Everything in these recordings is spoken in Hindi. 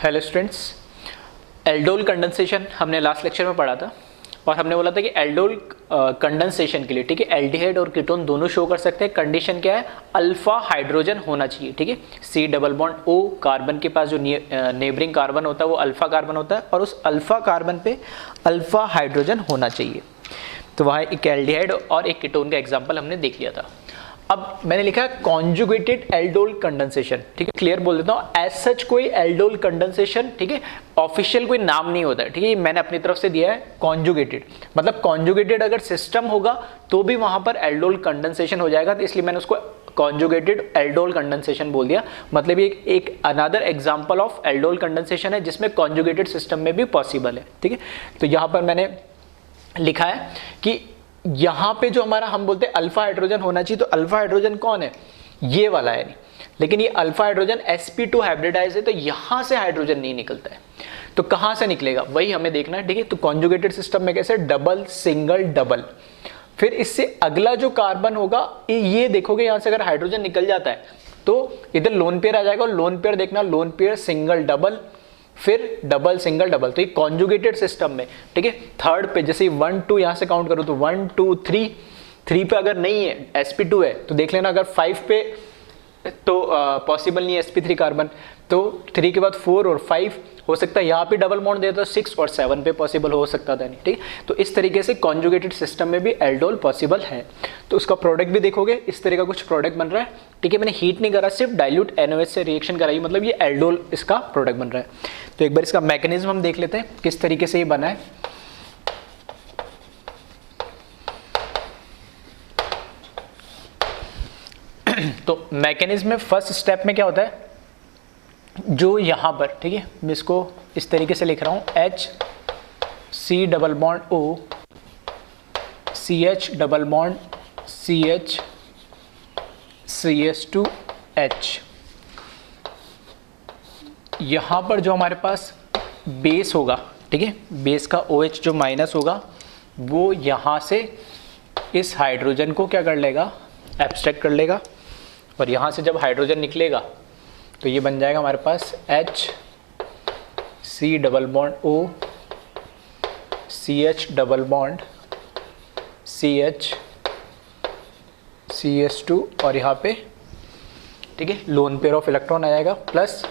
हेलो स्टूडेंट्स, एल्डोल कंडेंसेशन हमने लास्ट लेक्चर में पढ़ा था और हमने बोला था कि एल्डोल कंडेंसेशन के लिए, ठीक है, एल्डिहाइड और कीटोन दोनों शो कर सकते हैं। कंडीशन क्या है? अल्फा हाइड्रोजन होना चाहिए, ठीक है। C double bond O, carbon के पास जो नेबरिंग कार्बन होता है वो अल्फा कार्बन होता है और उस अल्फा कार्बन पे अल्फा हाइड्रोजन होना चाहिए। तो वहाँ एक एल्डिहाइड और एक कीटोन का एग्जाम्पल हमने देख लिया था। अब मैंने लिखा है कॉन्जुगेटेड एल्डोल कंडेंसेशन, ठीक है, क्लियर बोल देता हूँ। एज सच कोई एल्डोल कंडेंसेशन, ठीक है, ऑफिशियल कोई नाम नहीं होता है, ठीक है, मैंने अपनी तरफ से दिया है कॉन्जुगेटेड। मतलब कॉन्जुगेटेड अगर सिस्टम होगा तो भी वहां पर एल्डोल कंडेंसेशन हो जाएगा, तो इसलिए मैंने उसको कॉन्जुगेटेड एल्डोल कंडेंसेशन बोल दिया। मतलब ये एक another example of aldol condensation है जिसमें कॉन्जुगेटेड सिस्टम में भी पॉसिबल है, ठीक है। तो यहाँ पर मैंने लिखा है कि यहां पे जो हमारा हम बोलते हैं अल्फा हाइड्रोजन होना चाहिए, तो अल्फा हाइड्रोजन कौन है? ये वाला है, लेकिन ये अल्फा हाइड्रोजन sp2 हाइब्रिडाइज है, तो यहां से हाइड्रोजन नहीं निकलता है। तो कहां से निकलेगा वही हमें देखना है, ठीक है। तो कॉन्जुगेटेड सिस्टम में कैसे? डबल सिंगल डबल, फिर इससे अगला जो कार्बन होगा ये देखोगे, यहां से अगर हाइड्रोजन निकल जाता है तो इधर लोन पेयर आ जाएगा, और लोन पेयर देखना, लोन पेयर सिंगल डबल, फिर डबल सिंगल डबल। तो ये कॉन्जुगेटेड सिस्टम में, ठीक है, थर्ड पे जैसे 1 2 यहां से काउंट करो तो 1 2 3 पे अगर नहीं है sp2 है तो देख लेना, अगर 5 पे तो पॉसिबल नहीं है sp3 कार्बन, तो 3 के बाद 4 और 5 हो सकता है। यहाँ पे डबल बॉन्ड देता तो 6 और 7 पे पॉसिबल हो सकता था, नहीं, ठीक। तो इस तरीके से कॉन्जुगेटेड सिस्टम में भी एल्डोल पॉसिबल है। तो उसका प्रोडक्ट भी देखोगे, इस तरह का कुछ प्रोडक्ट बन रहा है, ठीक है। मैंने हीट नहीं करा, सिर्फ डाइल्यूट NaOH से रिएक्शन कराई, मतलब ये एल्डोल इसका प्रोडक्ट बन रहा है। तो एक बार इसका मैकेनिज्म हम देख लेते हैं किस तरीके से ये बना है। तो मैकेनिज्म में फर्स्ट स्टेप में क्या होता है, जो यहां पर, ठीक है, मैं इसको इस तरीके से लिख रहा हूं, H C double bond O CH double bond CH CS2H। यहां पर जो हमारे पास बेस होगा, ठीक है, बेस का OH जो माइनस होगा वो यहां से इस हाइड्रोजन को क्या कर लेगा? एब्स्ट्रैक्ट कर लेगा, और यहां से जब हाइड्रोजन निकलेगा तो ये बन जाएगा हमारे पास H C double bond O CH double bond CH CS2, और यहाँ पे, ठीक है, लोन पेयर ऑफ इलेक्ट्रॉन आ जाएगा प्लस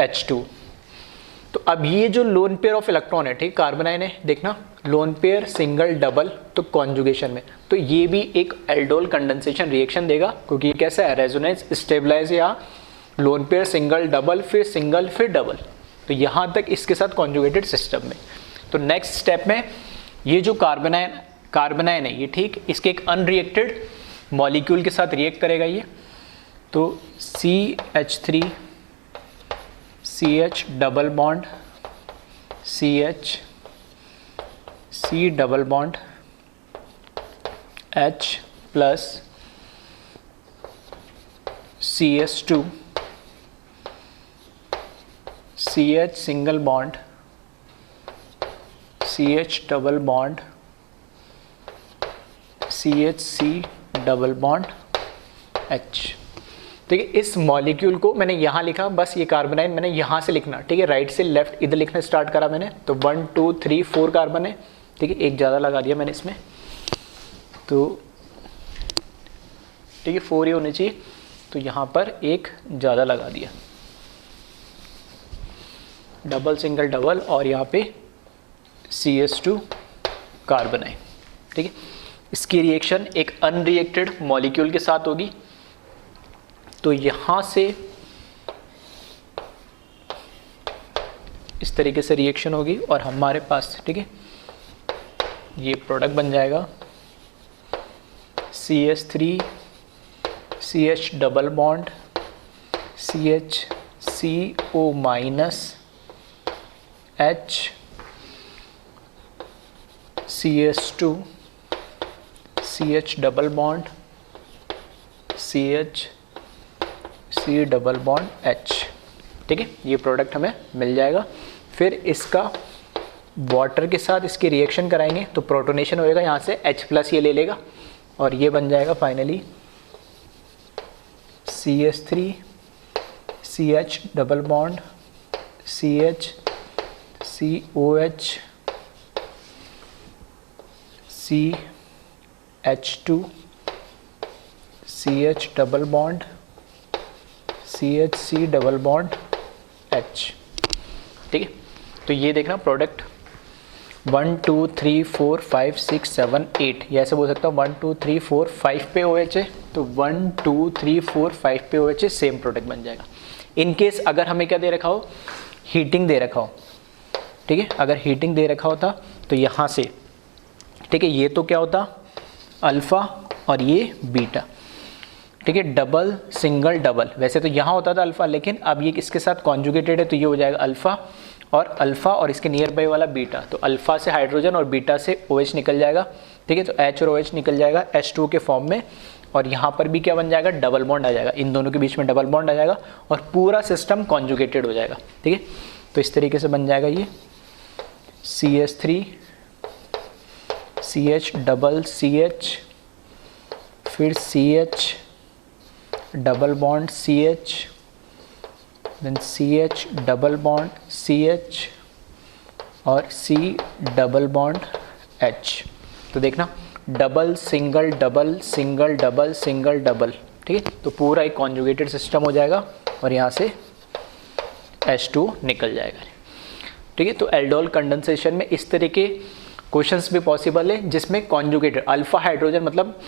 H2। तो अब ये जो लोन पेयर ऑफ इलेक्ट्रॉन है, ठीक, कार्बन आयन है, देखना, लोन पेयर सिंगल डबल, तो कॉन्जुगेशन में तो ये भी एक एल्डोल कंडेंसेशन रिएक्शन देगा, क्योंकि ये कैसा है? रेजोनेंस स्टेबलाइज, या लोन पेयर सिंगल डबल फिर सिंगल फिर डबल, तो यहां तक इसके साथ कॉन्जुगेटेड सिस्टम में। तो नेक्स्ट स्टेप में ये जो कार्बन आयन है ये, ठीक, इसके एक अनरिएक्टेड मॉलिक्यूल के साथ रिएक्ट करेगा ये, तो CH3 CH double bond CH C double bond H plus CS2 CH single bond CH double bond CHC double bond H। ठीक है, इस मॉलिक्यूल को मैंने यहाँ लिखा, बस ये कार्बन आयन मैंने यहाँ से लिखना, ठीक है, राइट से लेफ्ट इधर लिखना स्टार्ट करा मैंने। तो 1 2 3 4 कार्बन है, ठीक है, एक ज़्यादा लगा दिया मैंने इसमें, तो ठीक है 4 ही होने चाहिए, तो यहाँ पर एक ज़्यादा लगा दिया, डबल सिंगल डबल, और यहाँ पे CS2 कार्बन है, ठीक है। इसकी रिएक्शन एक अनरिएक्टेड मॉलिक्यूल के साथ होगी, तो यहाँ से इस तरीके से रिएक्शन होगी और हमारे पास, ठीक है, ये प्रोडक्ट बन जाएगा CS3 CH double bond CH CO minus H CS2 CH double bond CH C double bond H, ठीक है, ये प्रोडक्ट हमें मिल जाएगा। फिर इसका वाटर के साथ इसकी रिएक्शन कराएंगे तो प्रोटोनेशन होएगा, यहाँ से H प्लस ये ले लेगा और ये बन जाएगा finally CH3 CH double bond CH COH CH2 CH double bond CH double bond H। ठीक है, तो ये देखना प्रोडक्ट 1 2 3 4 5 6 7 8, ये ऐसे बोल सकता हूँ 1 2 3 4 5 पे OH है तो 1 2 3 4 5 पे OH है, सेम प्रोडक्ट बन जाएगा। इन केस अगर हमें क्या दे रखा हो, हीटिंग दे रखा हो, ठीक है, अगर हीटिंग दे रखा होता तो यहाँ से, ठीक है, ये तो क्या होता अल्फ़ा और ये बीटा, ठीक है, डबल सिंगल डबल, वैसे तो यहाँ होता था अल्फ़ा, लेकिन अब ये इसके साथ कॉन्जुगेटेड है तो ये हो जाएगा अल्फ़ा और इसके नियर बाई वाला बीटा, तो अल्फ़ा से हाइड्रोजन और बीटा से OH निकल जाएगा, ठीक है, तो H और OH निकल जाएगा H2 के फॉर्म में, और यहाँ पर भी क्या बन जाएगा, डबल बॉन्ड आ जाएगा, इन दोनों के बीच में डबल बॉन्ड आ जाएगा और पूरा सिस्टम कॉन्जुगेटेड हो जाएगा। ठीक है, तो इस तरीके से बन जाएगा ये CH3 CH डबल CH, फिर CH double bond CH, then CH double bond CH और C डबल बॉन्ड H। तो देखना double single double single double single double, ठीक है, तो पूरा एक कॉन्जुगेटेड सिस्टम हो जाएगा और यहाँ से H2 निकल जाएगा। ठीक है, तो एल्डोल कंडेंसेशन में इस तरह के क्वेश्चंस भी पॉसिबल है जिसमें कॉन्जुगेटेड अल्फा हाइड्रोजन, मतलब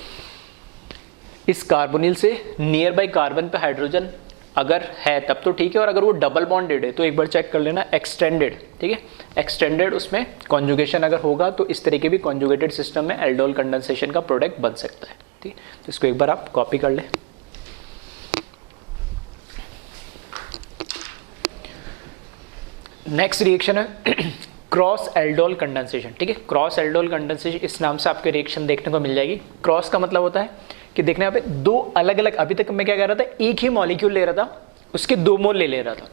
इस कार्बोनिल से नियर बाई कार्बन पे हाइड्रोजन अगर है तब तो ठीक है, और अगर वो डबल बॉन्डेड है तो एक बार चेक कर लेना एक्सटेंडेड। ठीक है, एक्सटेंडेड उसमें कॉन्जुगेशन अगर होगा तो इस तरीके भी कॉन्जुगेटेड सिस्टम में एल्डोल कंडेंसेशन का प्रोडक्ट बन सकता है। ठीक, तो इसको एक बार आप कॉपी कर ले। नेक्स्ट रिएक्शन है क्रॉस एल्डोल कंडेंसेशन। ठीक है, क्रॉस एल्डोल कंडेंसेशन इस नाम से आपके रिएक्शन देखने को मिल जाएगी। क्रॉस का मतलब होता है कि देखने यहाँ पे दो अलग अलग, अभी तक मैं क्या कर रहा था, एक ही मॉलिक्यूल ले रहा था, उसके 2 मोल ले रहा था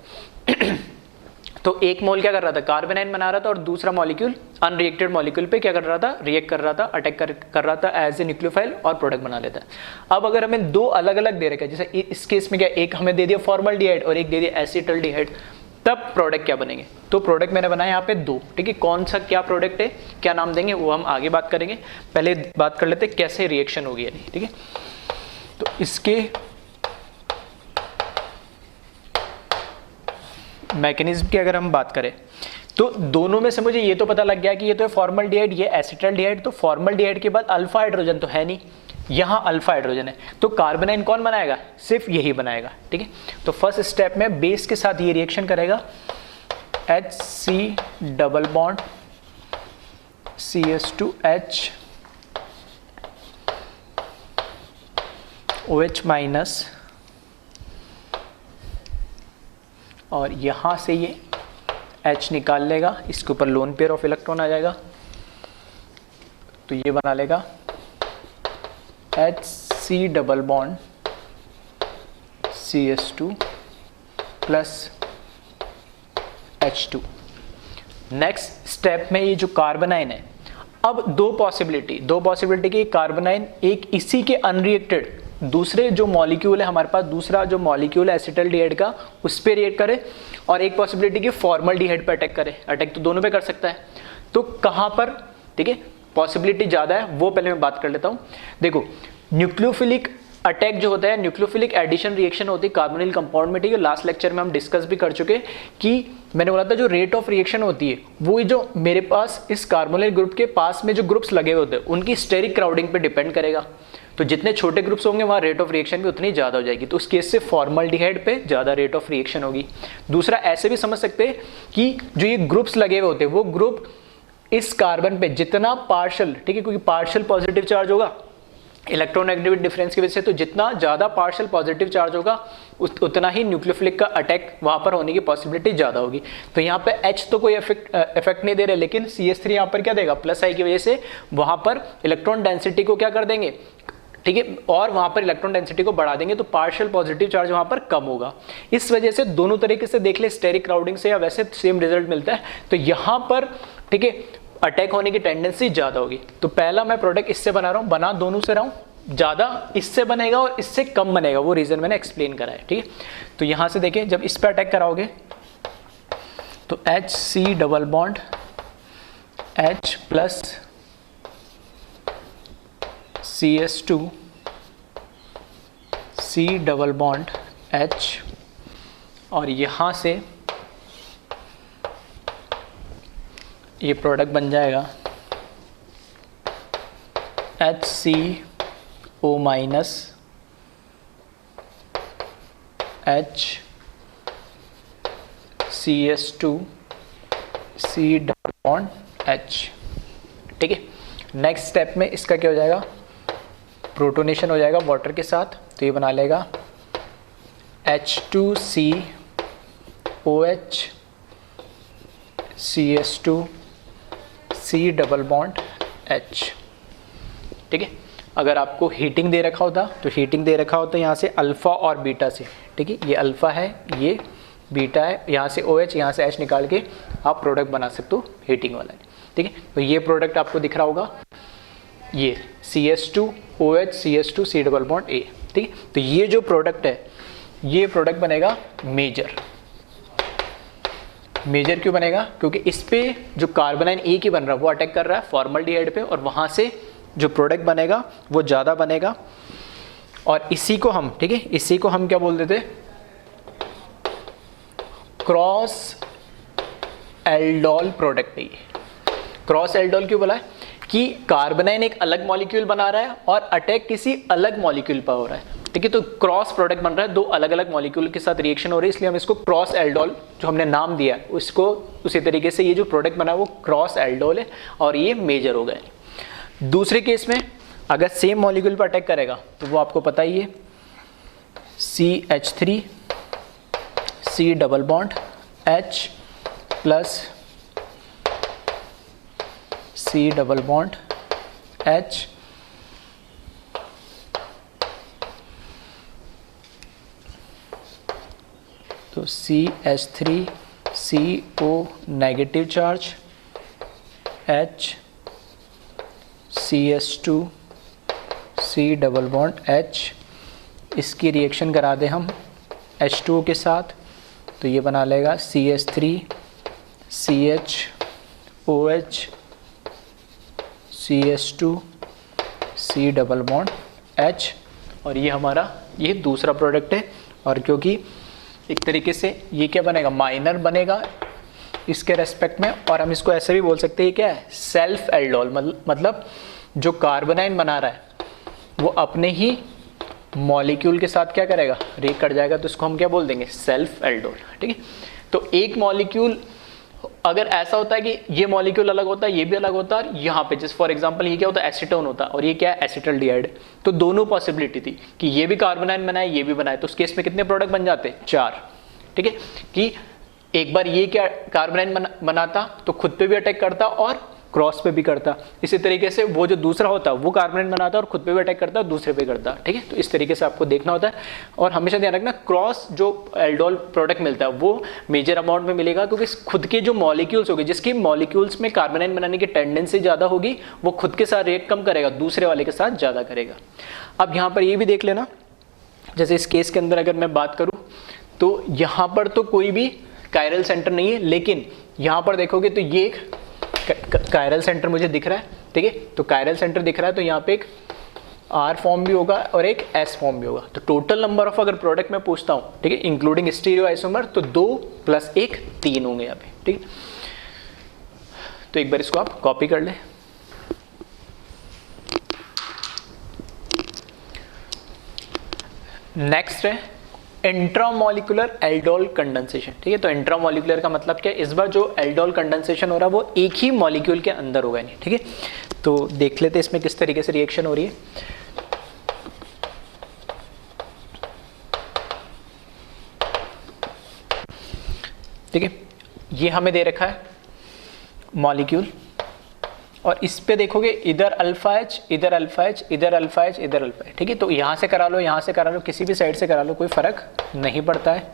तो एक मोल क्या कर रहा था, कार्बन आयन बना रहा था, और दूसरा मॉलिक्यूल अनरिएक्टेड मॉलिक्यूल पे क्या कर रहा था, रिएक्ट कर रहा था, अटैक कर रहा था एज ए न्यूक्लियोफाइल और प्रोडक्ट बना लेता है। अब अगर हमें 2 अलग अलग दे रखा है, जैसे इस केस में क्या, एक हमें दे दिया फॉर्मल्डिहाइड और एक दे दिया एसिटल्डिहाइड, तब प्रोडक्ट क्या बनेंगे। तो प्रोडक्ट मैंने बनाया यहाँ पे 2। ठीक है, कौन सा क्या प्रोडक्ट है, क्या नाम देंगे, वो हम आगे बात करेंगे। पहले बात कर लेते हैं कैसे रिएक्शन होगी यानी। ठीक है, तो इसके मैकेनिज्म की अगर हम बात करें तो दोनों में से मुझे ये तो पता लग गया कि ये तो है फॉर्मल्डिहाइड, ये एसिटल्डिहाइड। तो फॉर्मल्डिहाइड के बाद अल्फा हाइड्रोजन तो है नहीं, यहाँ अल्फा हाइड्रोजन है, तो कार्बन आयन कौन बनाएगा, सिर्फ यही बनाएगा। ठीक है, तो फर्स्ट स्टेप में बेस के साथ ये रिएक्शन करेगा, HC double bond CH2H OH minus, और यहाँ से ये H निकाल लेगा, इसके ऊपर लोन पेयर ऑफ इलेक्ट्रॉन आ जाएगा, तो ये बना लेगा HC double bond CH2 plus H2। Next step में ये जो कार्बन आयन है, अब दो पॉसिबिलिटी की कार्बन आयन एक इसी के अनरिएक्टेड दूसरे जो मॉलिक्यूल है हमारे पास, दूसरा जो मॉलिक्यूल है एसिटल्डिहाइड का, उस पे रिएक्ट करे, और एक पॉसिबिलिटी की फॉर्मल्डिहाइड पे अटैक करे। अटैक तो दोनों पे कर सकता है, तो कहाँ पर, ठीक है, पॉसिबिलिटी ज़्यादा है वो पहले मैं बात कर लेता हूँ। देखो, न्यूक्लियोफिलिक अटैक जो होता है, न्यूक्लियोफिलिक एडिशन रिएक्शन होती है कार्बोनिल कंपाउंड में। ठीक है, लास्ट लेक्चर में हम डिस्कस भी कर चुके कि मैंने बोला था जो रेट ऑफ रिएक्शन होती है वो जो मेरे पास इस कार्बोनिल ग्रुप के पास में जो ग्रुप्स लगे होते हैं उनकी स्टेरिक क्राउडिंग पे डिपेंड करेगा। तो जितने छोटे ग्रुप्स होंगे वहाँ रेट ऑफ रिएक्शन भी उतनी ज़्यादा हो जाएगी। तो उस केस से फॉर्मल्डिहाइड पे ज़्यादा रेट ऑफ रिएक्शन होगी। दूसरा ऐसे भी समझ सकते हैं कि जो ये ग्रुप्स लगे हुए होते हैं वो ग्रुप इस कार्बन पे जितना पार्शियल, ठीक है, क्योंकि पार्शियल पॉजिटिव चार्ज होगा इलेक्ट्रोनेगेटिविटी डिफरेंस की वजह से, तो जितना ज़्यादा पार्शियल पॉजिटिव चार्ज होगा उतना ही न्यूक्लियोफिलिक का अटैक वहाँ पर होने की पॉसिबिलिटी ज़्यादा होगी। तो यहाँ पे H तो कोई इफेक्ट नहीं दे रहे, लेकिन CH3 यहाँ पर क्या देगा, प्लस आई की वजह से वहाँ पर इलेक्ट्रॉन डेंसिटी को क्या कर देंगे, ठीक है, और वहाँ पर इलेक्ट्रॉन डेंसिटी को बढ़ा देंगे, तो पार्शियल पॉजिटिव चार्ज वहाँ पर कम होगा। इस वजह से दोनों तरीके से देख ले, स्टेरिक क्राउडिंग से या वैसे सेम रिजल्ट मिलता है। तो यहाँ पर ठीक है अटैक होने की टेंडेंसी ज़्यादा होगी। तो पहला मैं प्रोडक्ट इससे बना रहा हूँ, बना दोनों से रहा हूँ, ज़्यादा इससे बनेगा और इससे कम बनेगा, वो रीज़न मैंने एक्सप्लेन करा है। ठीक है, तो यहाँ से देखिए जब इस पर अटैक कराओगे तो HC double bond H plus CS2 C double bond H, और यहाँ से ये प्रोडक्ट बन जाएगा HCO minus HCS2 C double bond H। ठीक है, नेक्स्ट स्टेप में इसका क्या हो जाएगा, प्रोटोनेशन हो जाएगा वाटर के साथ, तो ये बना लेगा H2COH CS2 C double bond H। ठीक है, अगर आपको हीटिंग दे रखा होता तो हीटिंग दे रखा होता यहाँ से अल्फ़ा और बीटा से। ठीक है, ये अल्फ़ा है, ये बीटा है, यहाँ से OH यहाँ से H निकाल के आप प्रोडक्ट बना सकते हो हीटिंग वाला। ठीक है, तो ये प्रोडक्ट आपको दिख रहा होगा, ये CS2OH CS2 C double bond A। ठीक है, तो ये जो प्रोडक्ट है ये प्रोडक्ट बनेगा मेजर। मेजर क्यों बनेगा, क्योंकि इस पे जो कार्बोनाइन एक ही बन रहा है वो अटैक कर रहा है फॉर्मल्डिहाइड पे, और वहाँ से जो प्रोडक्ट बनेगा वो ज़्यादा बनेगा। और इसी को हम, ठीक है, इसी को हम क्या बोलते थे, क्रॉस एल्डोल प्रोडक्ट। है क्रॉस एल्डोल क्यों बोला है कि कार्बोनाइन एक अलग मॉलिक्यूल बना रहा है और अटैक किसी अलग मॉलिक्यूल पर हो रहा है। ठीक है, तो क्रॉस प्रोडक्ट बन रहा है, दो अलग अलग मॉलिक्यूल के साथ रिएक्शन हो रही है, इसलिए हम इसको क्रॉस एल्डोल जो हमने नाम दिया उसको उसी तरीके से ये जो प्रोडक्ट बना है वो क्रॉस एल्डोल है, और ये मेजर हो गए। दूसरे केस में अगर सेम मॉलिक्यूल पर अटैक करेगा तो वो आपको पता ही है, CH3 C double bond H plus C double bond H, तो CH3 CO negative charge H CS2 C double bond H, इसकी रिएक्शन करा दें हम H2O के साथ, तो ये बना लेगा CH3 CHOH CS2 C double bond H, और ये हमारा ये दूसरा प्रोडक्ट है। और क्योंकि एक तरीके से ये क्या बनेगा, माइनर बनेगा इसके रेस्पेक्ट में, और हम इसको ऐसे भी बोल सकते हैं क्या है, सेल्फ एल्डोल। मतलब जो कार्बोनाइन बना रहा है वो अपने ही मॉलिक्यूल के साथ क्या करेगा, रिएक्ट कर जाएगा, तो इसको हम क्या बोल देंगे, सेल्फ एल्डोल। ठीक है, तो एक मॉलिक्यूल अगर ऐसा होता है कि ये मॉलिक्यूल अलग होता है, ये भी अलग होता है, यहाँ पे जैसे फॉर एग्जांपल ये क्या होता है, एसीटोन होता है, और ये क्या है, एसिटल्डिहाइड, तो दोनों पॉसिबिलिटी थी कि ये भी कार्बोनाइन बनाए ये भी बनाए, तो उस केस में कितने प्रोडक्ट बन जाते, 4। ठीक है, कि एक बार ये क्या कार्बोनाइन बनाता तो खुद पे भी अटैक करता और क्रॉस पे भी करता, इसी तरीके से वो जो दूसरा होता वो कार्बोनाइन बनाता और खुद पे भी अटैक करता और दूसरे पे करता। ठीक है, तो इस तरीके से आपको देखना होता है, और हमेशा ध्यान रखना क्रॉस जो एल्डोल प्रोडक्ट मिलता है वो मेजर अमाउंट में मिलेगा, क्योंकि खुद के जो मॉलिक्यूल्स होंगे, जिसकी मॉलिक्यूल्स में कार्बोनाइन बनाने की टेंडेंसी ज़्यादा होगी, वो खुद के साथ रिएक्ट कम करेगा, दूसरे वाले के साथ ज़्यादा करेगा। अब यहाँ पर ये भी देख लेना, जैसे इस केस के अंदर अगर मैं बात करूँ तो यहाँ पर तो कोई भी कायरल सेंटर नहीं है, लेकिन यहाँ पर देखोगे तो ये एक कायरल सेंटर मुझे दिख रहा है। ठीक है, तो कायरल सेंटर दिख रहा है, तो यहाँ पे एक R फॉर्म भी होगा और एक S फॉर्म भी होगा, तो टोटल नंबर ऑफ अगर प्रोडक्ट मैं पूछता हूँ, ठीक है, इंक्लूडिंग स्टीरियो आइसोमर, तो 2 + 1 3 होंगे यहाँ पे। ठीक है, तो एक बार इसको आप कॉपी कर ले। नेक्स्ट है इंट्रामोलिकुलर एल्डोल कंडेंसेशन। ठीक है, तो इंट्रामोलिकुलर का मतलब क्या है, इस बार जो एल्डोल कंडेंसेशन हो रहा है वो एक ही मॉलिक्यूल के अंदर होगा नहीं। ठीक है, तो देख लेते हैं इसमें किस तरीके से रिएक्शन हो रही है। ठीक है, ये हमें दे रखा है मॉलिक्यूल, और इस पे देखोगे इधर अल्फा एच, इधर अल्फा एच, इधर अल्फा एच, इधर अल्फा एच। ठीक है, तो यहाँ से करा लो, यहाँ से करा लो, किसी भी साइड से करा लो, कोई फर्क नहीं पड़ता है।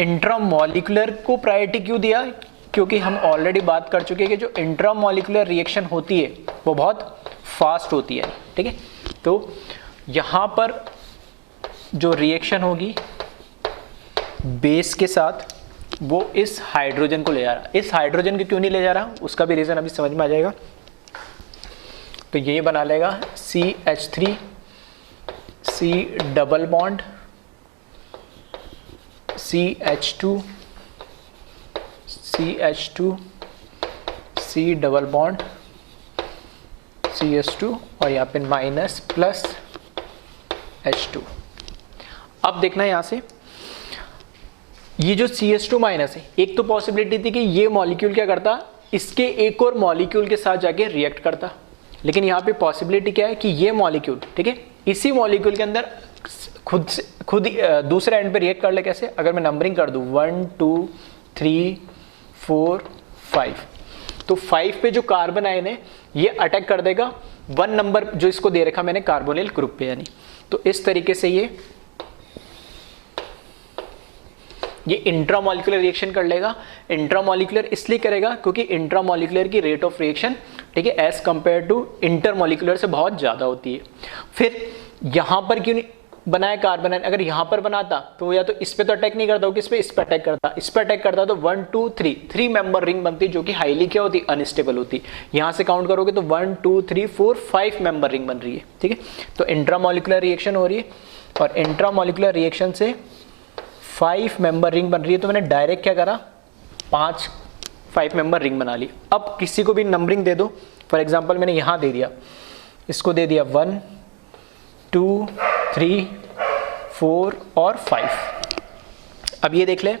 इंट्रामोलिकुलर को प्रायोरिटी क्यों दिया, क्योंकि हम ऑलरेडी बात कर चुके हैं कि जो इंट्रामोलिकुलर रिएक्शन होती है वो बहुत फास्ट होती है। ठीक है, तो यहाँ पर जो रिएक्शन होगी बेस के साथ वो इस हाइड्रोजन को ले जा रहा। इस हाइड्रोजन को क्यों नहीं ले जा रहा, उसका भी रीज़न अभी समझ में आ जाएगा। तो ये बना लेगा CH3 C double bond CH2 CH2 C double bond CH2 और यहाँ पे माइनस प्लस H2। अब देखना यहाँ से ये जो CH2 माइनस है, एक तो पॉसिबिलिटी थी कि ये मॉलिक्यूल क्या करता, इसके एक और मॉलिक्यूल के साथ जाके रिएक्ट करता, लेकिन यहाँ पे पॉसिबिलिटी क्या है कि ये मॉलिक्यूल, ठीक है, इसी मॉलिक्यूल के अंदर खुद दूसरे एंड पे रिएक्ट कर ले। कैसे, अगर मैं नंबरिंग कर दूं 1 2 3 4 5, तो 5 पे जो कार्बन आयन है ये अटैक कर देगा 1 नंबर जो इसको दे रखा मैंने कार्बोनिल ग्रुप पे, यानी तो इस तरीके से ये इंट्रामॉलिक्यूलर रिएक्शन कर लेगा। इंट्रामॉलिक्यूलर इसलिए करेगा क्योंकि इंट्रामॉलिक्यूलर की रेट ऑफ रिएक्शन, ठीक है, एज कंपेयर टू इंटरमॉलिक्यूलर से बहुत ज़्यादा होती है। फिर यहाँ पर क्यों नहीं बनाया कार्बन, अगर यहाँ पर बनाता तो या तो इस पे तो अटैक नहीं करता, किस पे, इस पे अटैक करता, इस पे अटैक करता तो 1 2 3 मेंबर रिंग बनती, जो कि हाईली क्या होती, अनस्टेबल होती। यहाँ से काउंट करोगे तो 1 2 3 4 5 मेंबर रिंग बन रही है, ठीक है। तो इंट्रामॉलिक्यूलर रिएक्शन हो रही है और इंट्रामॉलिक्यूलर रिएक्शन से 5 मेंबर रिंग बन रही है, तो मैंने डायरेक्ट क्या करा, 5 मेंबर रिंग बना ली। अब किसी को भी नंबरिंग दे दो, फॉर एग्जांपल मैंने यहाँ दे दिया, इसको दे दिया 1 2 3 4 और 5। अब ये देख ले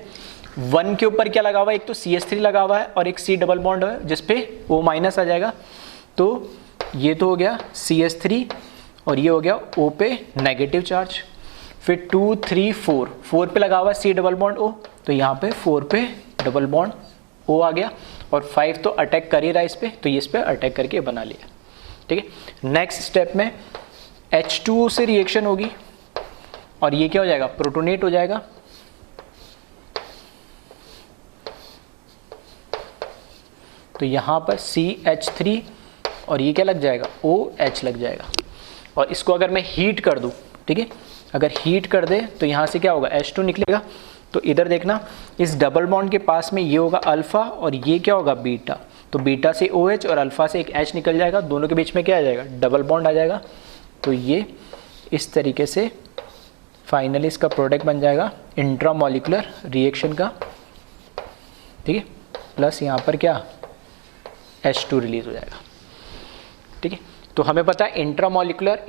1 के ऊपर क्या लगा हुआ है, एक तो CH3 लगा हुआ है और एक C डबल बॉन्ड है जिसपे O माइनस आ जाएगा, तो ये तो हो गया CH3 और ये हो गया O पे नेगेटिव चार्ज। फिर 2 3 4 पे लगा हुआ है C डबल बॉन्ड O, तो यहाँ पे 4 पे डबल बॉन्ड O आ गया और 5 तो अटैक कर ही रहा है इस पे, तो ये इस पे अटैक करके बना लिया, ठीक है। नेक्स्ट स्टेप में H2O से रिएक्शन होगी और ये क्या हो जाएगा, प्रोटोनेट हो जाएगा। तो यहाँ पर CH3 और ये क्या लग जाएगा, OH लग जाएगा। और इसको अगर मैं हीट कर दूँ, ठीक है, अगर हीट कर दे तो यहाँ से क्या होगा, H2 निकलेगा। तो इधर देखना, इस डबल बॉन्ड के पास में ये होगा अल्फा और ये क्या होगा, बीटा। तो बीटा से OH और अल्फा से एक H निकल जाएगा, दोनों के बीच में क्या आ जाएगा, डबल बॉन्ड आ जाएगा। तो ये इस तरीके से फाइनली इसका प्रोडक्ट बन जाएगा इंट्रामॉलिक्यूलर रिएक्शन का, ठीक है। प्लस यहाँ पर क्या, H2 रिलीज हो जाएगा, ठीक है। तो हमें पता है इंट्रामॉलिक्यूलर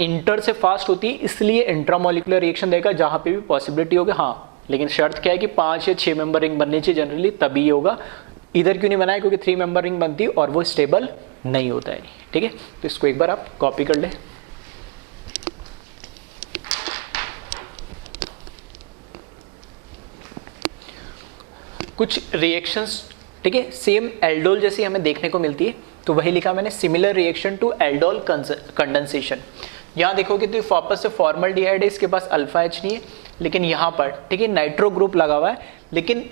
इंटर से फास्ट होती है, इसलिए इंट्रामॉलिक्यूलर रिएक्शन देगा जहाँ पे भी पॉसिबिलिटी होगी। हाँ, लेकिन शर्त क्या है कि 5 या 6 मेंबर रिंग बननी चाहिए जनरली, तभी ये होगा। इधर क्यों नहीं बनाया, क्योंकि 3 मेंबर रिंग बनती है और वो स्टेबल नहीं होता है, ठीक है। तो इसको एक बार आप कॉपी कर ले। कुछ रिएक्शंस, ठीक है, सेम एल्डोल जैसी हमें देखने को मिलती है, तो वही लिखा मैंने, similar reaction to aldol condensation. यहाँ देखोगे तो वापस से फॉर्मल्डिहाइड है, इसके पास अल्फा H नहीं है, लेकिन यहाँ पर, ठीक है, नाइट्रो ग्रुप लगा हुआ है। लेकिन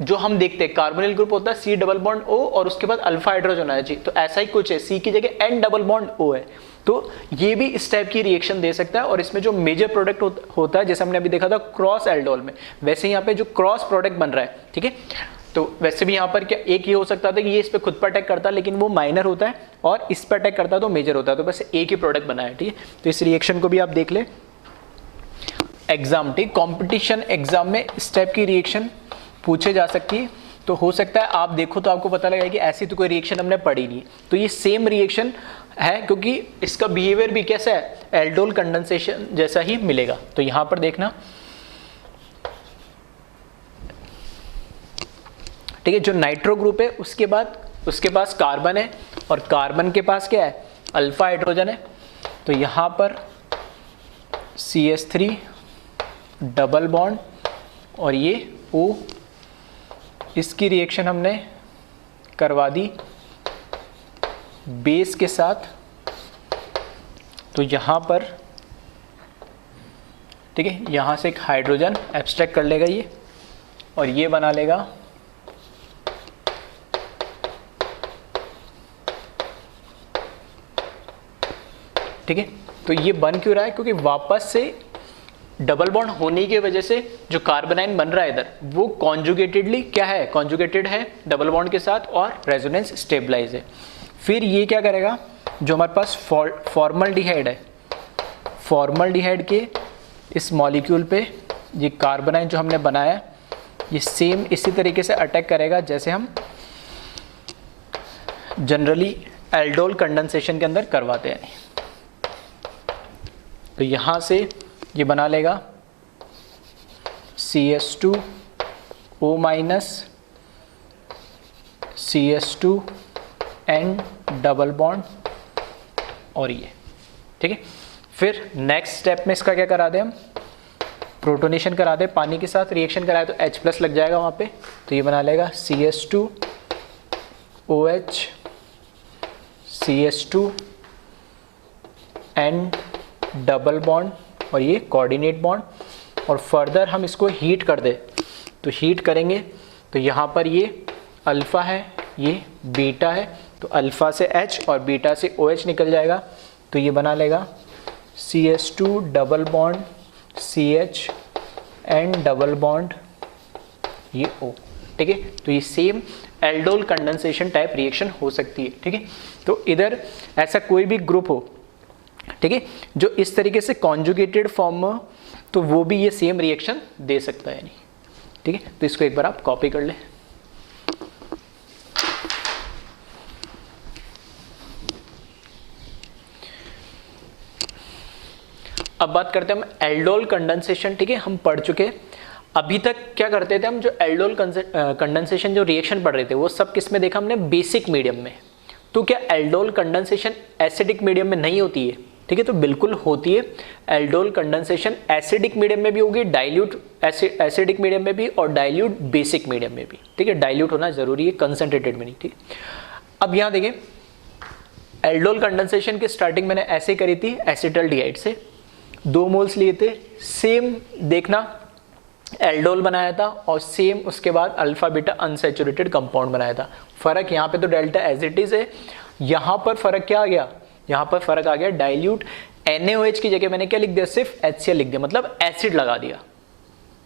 जो हम देखते हैं कार्बोनिल ग्रुप होता है C डबल बॉन्ड O और उसके बाद अल्फा हाइड्रोजन होना चाहिए, तो ऐसा ही कुछ है, C की जगह N डबल बॉन्ड O है। तो ये भी इस टाइप की रिएक्शन दे सकता है। और इसमें जो मेजर प्रोडक्ट होता है, जैसे हमने अभी देखा था क्रॉस एल्डोल में, वैसे यहाँ पे जो क्रॉस प्रोडक्ट बन रहा है, ठीक है। तो वैसे भी यहाँ पर क्या एक ही हो सकता था कि ये इस पे खुद पर अटैक करता है, लेकिन वो माइनर होता है, और इस पर अटैक करता है तो मेजर होता है, तो बस एक ही प्रोडक्ट बना है, ठीक है। तो इस रिएक्शन को भी आप देख ले एग्जाम, ठीक, कॉम्पिटिशन एग्जाम में इस टाइप की रिएक्शन पूछे जा सकती है। तो हो सकता है आप देखो तो आपको पता लगेगा कि ऐसी तो कोई रिएक्शन हमने पढ़ी नहीं। तो ये सेम रिएक्शन है, क्योंकि इसका बिहेवियर भी कैसा है, एल्डोल कंडेंसेशन जैसा ही मिलेगा। तो यहाँ पर देखना, ठीक है, जो नाइट्रो ग्रुप है उसके बाद उसके पास कार्बन है और कार्बन के पास क्या है, अल्फा हाइड्रोजन है। तो यहाँ पर CH3 डबल बॉन्ड और ये O, इसकी रिएक्शन हमने करवा दी बेस के साथ। तो यहाँ पर, ठीक है, यहाँ से एक हाइड्रोजन एब्स्ट्रैक्ट कर लेगा ये, और ये बना लेगा ठीक है। तो ये बन क्यों रहा है, क्योंकि वापस से डबल बॉन्ड होने की वजह से जो कार्बोनाइन बन रहा है इधर वो कॉन्जुगेटेडली क्या है, कॉन्जुगेटेड है डबल बॉन्ड के साथ और रेजोनेंस स्टेबलाइज है। फिर ये क्या करेगा, जो हमारे पास फॉर्मल्डिहाइड है, फॉर्मल्डिहाइड के इस मॉलिक्यूल पे ये कार्बोनाइन जो हमने बनाया ये सेम इसी तरीके से अटैक करेगा जैसे हम जनरली एल्डोल कंडेंसेशन के अंदर करवाते हैं। तो यहाँ से ये बना लेगा CS2O minus CS2 and double bond और ये, ठीक है। फिर नेक्स्ट स्टेप में इसका क्या करा दें हम, प्रोटोनेशन करा दे, पानी के साथ रिएक्शन कराए तो H+ लग जाएगा वहाँ पे, तो ये बना लेगा CS2OH CS2 and double bond और ये कोऑर्डिनेट बॉन्ड। और फर्दर हम इसको हीट कर दे, तो हीट करेंगे तो यहाँ पर ये अल्फ़ा है, ये बीटा है, तो अल्फ़ा से H और बीटा से OH निकल जाएगा, तो ये बना लेगा CS2 double bond CH and double bond ये O, ठीक है। तो ये same aldol condensation type reaction हो सकती है, ठीक है। तो इधर ऐसा कोई भी ग्रुप हो, ठीक है, जो इस तरीके से कॉन्जुगेटेड फॉर्म में, तो वो भी ये सेम रिएक्शन दे सकता है, नहीं, ठीक है। तो इसको एक बार आप कॉपी कर लें। अब बात करते हैं हम एल्डोल कंडेंसेशन, ठीक है, हम पढ़ चुके। अभी तक क्या करते थे हम, जो एल्डोल कंडेंसेशन जो रिएक्शन पढ़ रहे थे वो सब किस में देखा हमने, बेसिक मीडियम में। तो क्या एल्डोल कंडेंसेशन एसिडिक मीडियम में नहीं होती है, ठीक है, तो बिल्कुल होती है। एल्डोल कंडेंसेशन एसिडिक मीडियम में भी होगी, डाइल्यूट एसिडिक मीडियम में भी और डाइल्यूट बेसिक मीडियम में भी, ठीक है। डाइल्यूट होना जरूरी है, कंसंट्रेटेड में नहीं, ठीक। अब यहाँ देखें, एल्डोल कंडेंसेशन की स्टार्टिंग मैंने ऐसे करी थी, एसिटल्डिहाइड से 2 मोल्स लिए थे, सेम देखना एल्डोल बनाया था और सेम उसके बाद अल्फा बीटा अनसैचुरेटेड कंपाउंड बनाया था। फर्क यहाँ पे तो डेल्टा एज इट इज है, यहाँ पर फर्क क्या आ गया, यहाँ पर फर्क आ गया डाइल्यूट NaOH की जगह मैंने क्या लिख दिया, सिर्फ HCl लिख दिया, मतलब एसिड लगा दिया।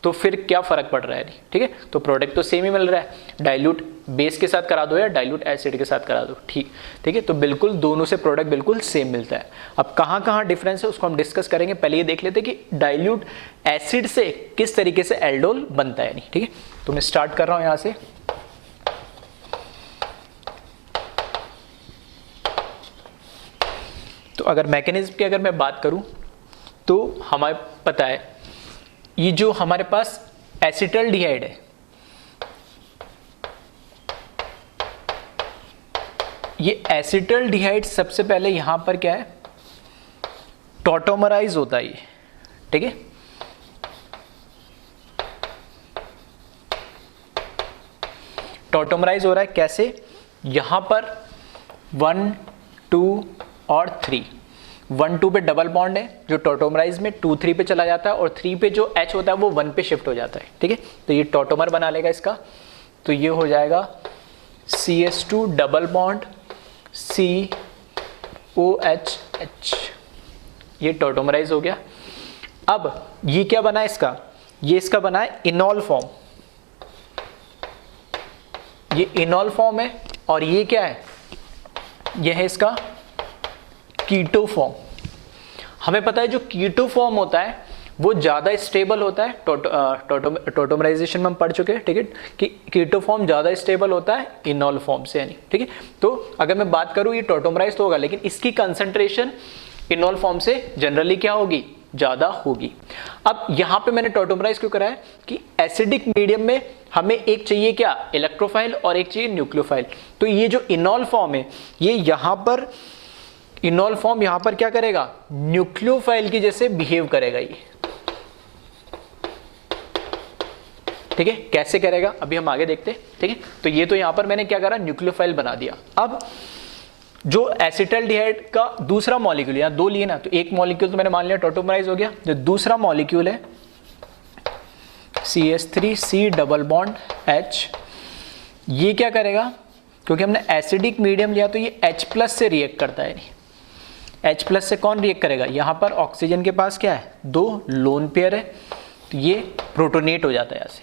तो फिर क्या फर्क पड़ रहा है, ठीक है। तो प्रोडक्ट तो सेम ही मिल रहा है, डाइल्यूट बेस के साथ करा दो या डाइल्यूट एसिड के साथ करा दो, ठीक है। तो बिल्कुल दोनों से प्रोडक्ट बिल्कुल सेम मिलता है। अब कहाँ कहाँ डिफरेंस है उसको हम डिस्कस करेंगे, पहले ये देख लेते हैं कि डाइल्यूट एसिड से किस तरीके से एल्डोल बनता है, नहीं, ठीक है। तो मैं स्टार्ट कर रहा हूँ यहाँ से। तो अगर मैकेनिज्म की अगर मैं बात करूं तो हमें पता है ये जो हमारे पास एसिटल्डिहाइड है, ये एसिटल्डिहाइड सबसे पहले यहां पर क्या है, टॉटोमराइज होता है ये, ठीक है। टॉटोमराइज हो रहा है कैसे, यहां पर 1 2 और 3, 1 2 पे डबल बॉन्ड है जो टॉटोमराइज में 2 3 पे चला जाता है और 3 पे जो H होता है वो 1 पे शिफ्ट हो जाता है, ठीक है। तो ये टॉटोमर बना लेगा इसका, तो ये हो जाएगा CS2 डबल बॉन्ड COHH, ये टॉटोमराइज हो गया। अब ये क्या बना इसका, ये इसका बना है इनॉल फॉर्म, ये इनॉल फॉर्म है। और ये क्या है, ये है इसका कीटो फॉर्म। हमें पता है जो कीटो फॉर्म होता है वो ज़्यादा स्टेबल होता है, टॉटोमराइजेशन में हम पढ़ चुके हैं, ठीक है, कि कीटो फॉर्म ज़्यादा स्टेबल होता है इनॉल फॉर्म से, यानी, ठीक है। तो अगर मैं बात करूँ ये टॉटोमराइज तो होगा, लेकिन इसकी कंसंट्रेशन इनॉल फॉर्म से जनरली क्या होगी, ज़्यादा होगी। अब यहाँ पे मैंने टॉटोमराइज क्यों करा है कि एसिडिक मीडियम में हमें एक चाहिए क्या, इलेक्ट्रोफाइल और एक चाहिए न्यूक्लियोफाइल। तो ये जो इनॉल फॉर्म है ये यहाँ पर इनॉल फॉर्म यहाँ पर क्या करेगा, न्यूक्लियोफाइल की जैसे बिहेव करेगा ये, ठीक है। कैसे करेगा अभी हम आगे देखते हैं, ठीक है। तो ये तो यहाँ पर मैंने क्या करा, न्यूक्लियोफाइल बना दिया। अब जो एसिटल्डिहाइड का दूसरा मॉलिक्यूल, यहाँ 2 लिए ना, तो एक मॉलिक्यूल तो मैंने मान लिया टॉटोमराइज हो गया, जो दूसरा मॉलिक्यूल है CS3C डबल बॉन्ड H, ये क्या करेगा, क्योंकि हमने एसिडिक मीडियम लिया तो ये H+ से रिएक्ट करता है, H प्लस से कौन रिएक्ट करेगा, यहाँ पर ऑक्सीजन के पास क्या है, 2 लोन पेयर है, तो ये प्रोटोनेट हो जाता है यहाँ से,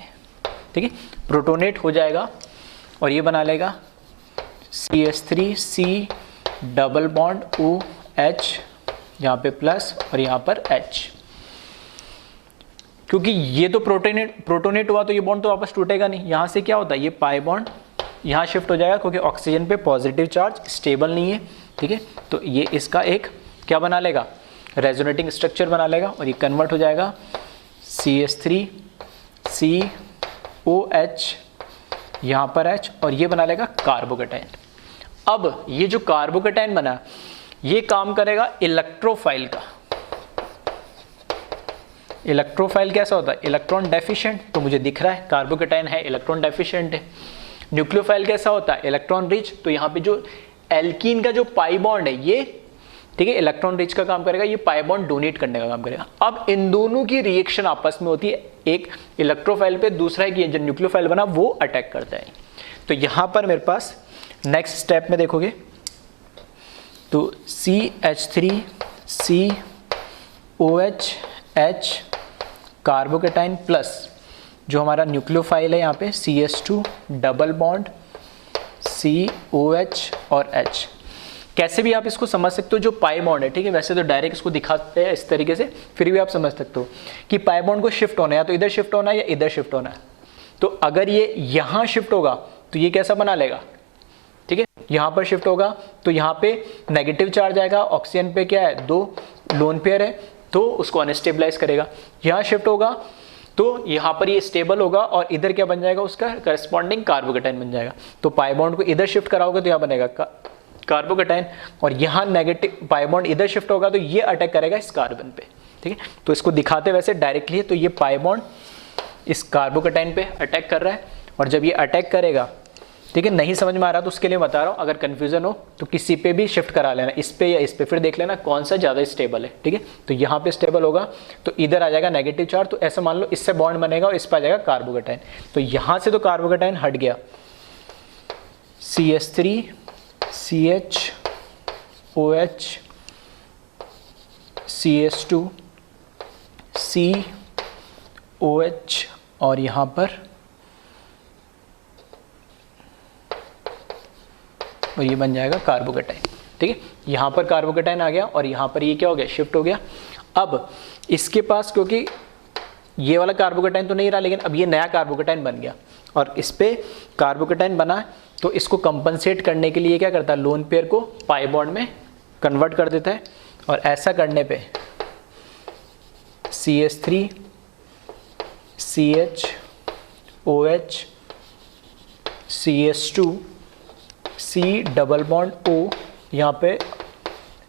ठीक है, प्रोटोनेट हो जाएगा और ये बना लेगा CH3C डबल बॉन्ड OH, यहाँ पे प्लस और यहाँ पर H। क्योंकि ये तो प्रोटोनेट हुआ तो ये बॉन्ड तो वापस टूटेगा नहीं, यहाँ से क्या होता है, ये पाई बॉन्ड यहाँ शिफ्ट हो जाएगा क्योंकि ऑक्सीजन पे पॉजिटिव चार्ज स्टेबल नहीं है, ठीक है, तो ये इसका एक क्या बना लेगा, रेजोनेटिंग स्ट्रक्चर बना लेगा और ये कन्वर्ट हो जाएगा CH3COH, यहाँ पर H और ये बना लेगा कार्बोकेटाइन। अब ये जो कार्बोकेटाइन बना ये काम करेगा इलेक्ट्रोफाइल का। इलेक्ट्रोफाइल कैसा होता है, इलेक्ट्रॉन डेफिशिएंट, तो मुझे दिख रहा है कार्बोकेटाइन है इलेक्ट्रॉन डेफिशिएंट है। न्यूक्लियोफाइल कैसा होता है, इलेक्ट्रॉन रिच, तो यहाँ पे जो एल्कीन का जो पाई बॉन्ड है ये, ठीक है, इलेक्ट्रॉन रिच का काम करेगा, ये पाई बॉन्ड डोनेट करने का काम करेगा। अब इन दोनों की रिएक्शन आपस में होती है, एक इलेक्ट्रोफाइल पे, दूसरा है कि जो न्यूक्लियोफाइल बना वो अटैक करता है। तो यहाँ पर मेरे पास नेक्स्ट स्टेप में देखोगे तो CH3COH H कार्बोकेटाइन प्लस जो हमारा न्यूक्लियोफाइल है यहाँ पे CH2 डबल बॉन्ड COH और H। कैसे भी आप इसको समझ सकते हो, जो पाई बॉन्ड है, ठीक है, वैसे तो डायरेक्ट इसको दिखाते हैं इस तरीके से, फिर भी आप समझ सकते हो कि पाई बॉन्ड को शिफ्ट होना है, या तो इधर शिफ्ट होना है या इधर शिफ्ट होना है। तो अगर ये यहाँ शिफ्ट होगा तो ये कैसा बना लेगा, ठीक है, यहाँ पर शिफ्ट होगा तो यहाँ पे नेगेटिव चार्ज आएगा, ऑक्सीजन पे क्या है, 2 लोन पेयर है तो उसको अनस्टेबलाइज करेगा। यहाँ शिफ्ट होगा तो यहाँ पर ये स्टेबल होगा और इधर क्या बन जाएगा, उसका करस्पॉन्डिंग कार्बोकेटाइन बन जाएगा। तो पाई बॉन्ड को इधर शिफ्ट कराओगे तो यहाँ बनेगा कार्बोकेटाइन, और यहाँ नेगेटिव पाई बॉन्ड इधर शिफ्ट होगा तो ये अटैक करेगा इस कार्बन पे, ठीक है। तो इसको दिखाते वैसे डायरेक्टली, तो ये पाई बॉन्ड इस कार्बोकेटाइन पे अटैक कर रहा है, और जब ये अटैक करेगा, ठीक है, नहीं समझ में आ रहा तो उसके लिए बता रहा हूँ, अगर कंफ्यूजन हो तो किसी पे भी शिफ्ट करा लेना, इस पे या इस पे, फिर देख लेना कौन सा ज़्यादा स्टेबल है, ठीक है। तो यहाँ पे स्टेबल होगा तो इधर आ जाएगा नेगेटिव चार्ज, तो ऐसा मान लो इससे बॉन्ड बनेगा और इस पर आ जाएगा कार्बोकेटाइन। तो यहाँ से तो कार्बोकेटाइन हट गया, CH3CHOH CH2COH और यहाँ पर और ये बन जाएगा कार्बोकेटाइन, ठीक है। यहाँ पर कार्बोकेटाइन आ गया और यहाँ पर ये क्या हो गया, शिफ्ट हो गया। अब इसके पास क्योंकि ये वाला कार्बोकेटाइन तो नहीं रहा, लेकिन अब ये नया कार्बोकेटाइन बन गया और इस पे कार्बोकेटाइन बना, तो इसको कंपनसेट करने के लिए क्या करता है, लोन पेयर को पाई बॉन्ड में कन्वर्ट कर देता है, और ऐसा करने पे CH3CHOH CH2 C double bond O, यहाँ पे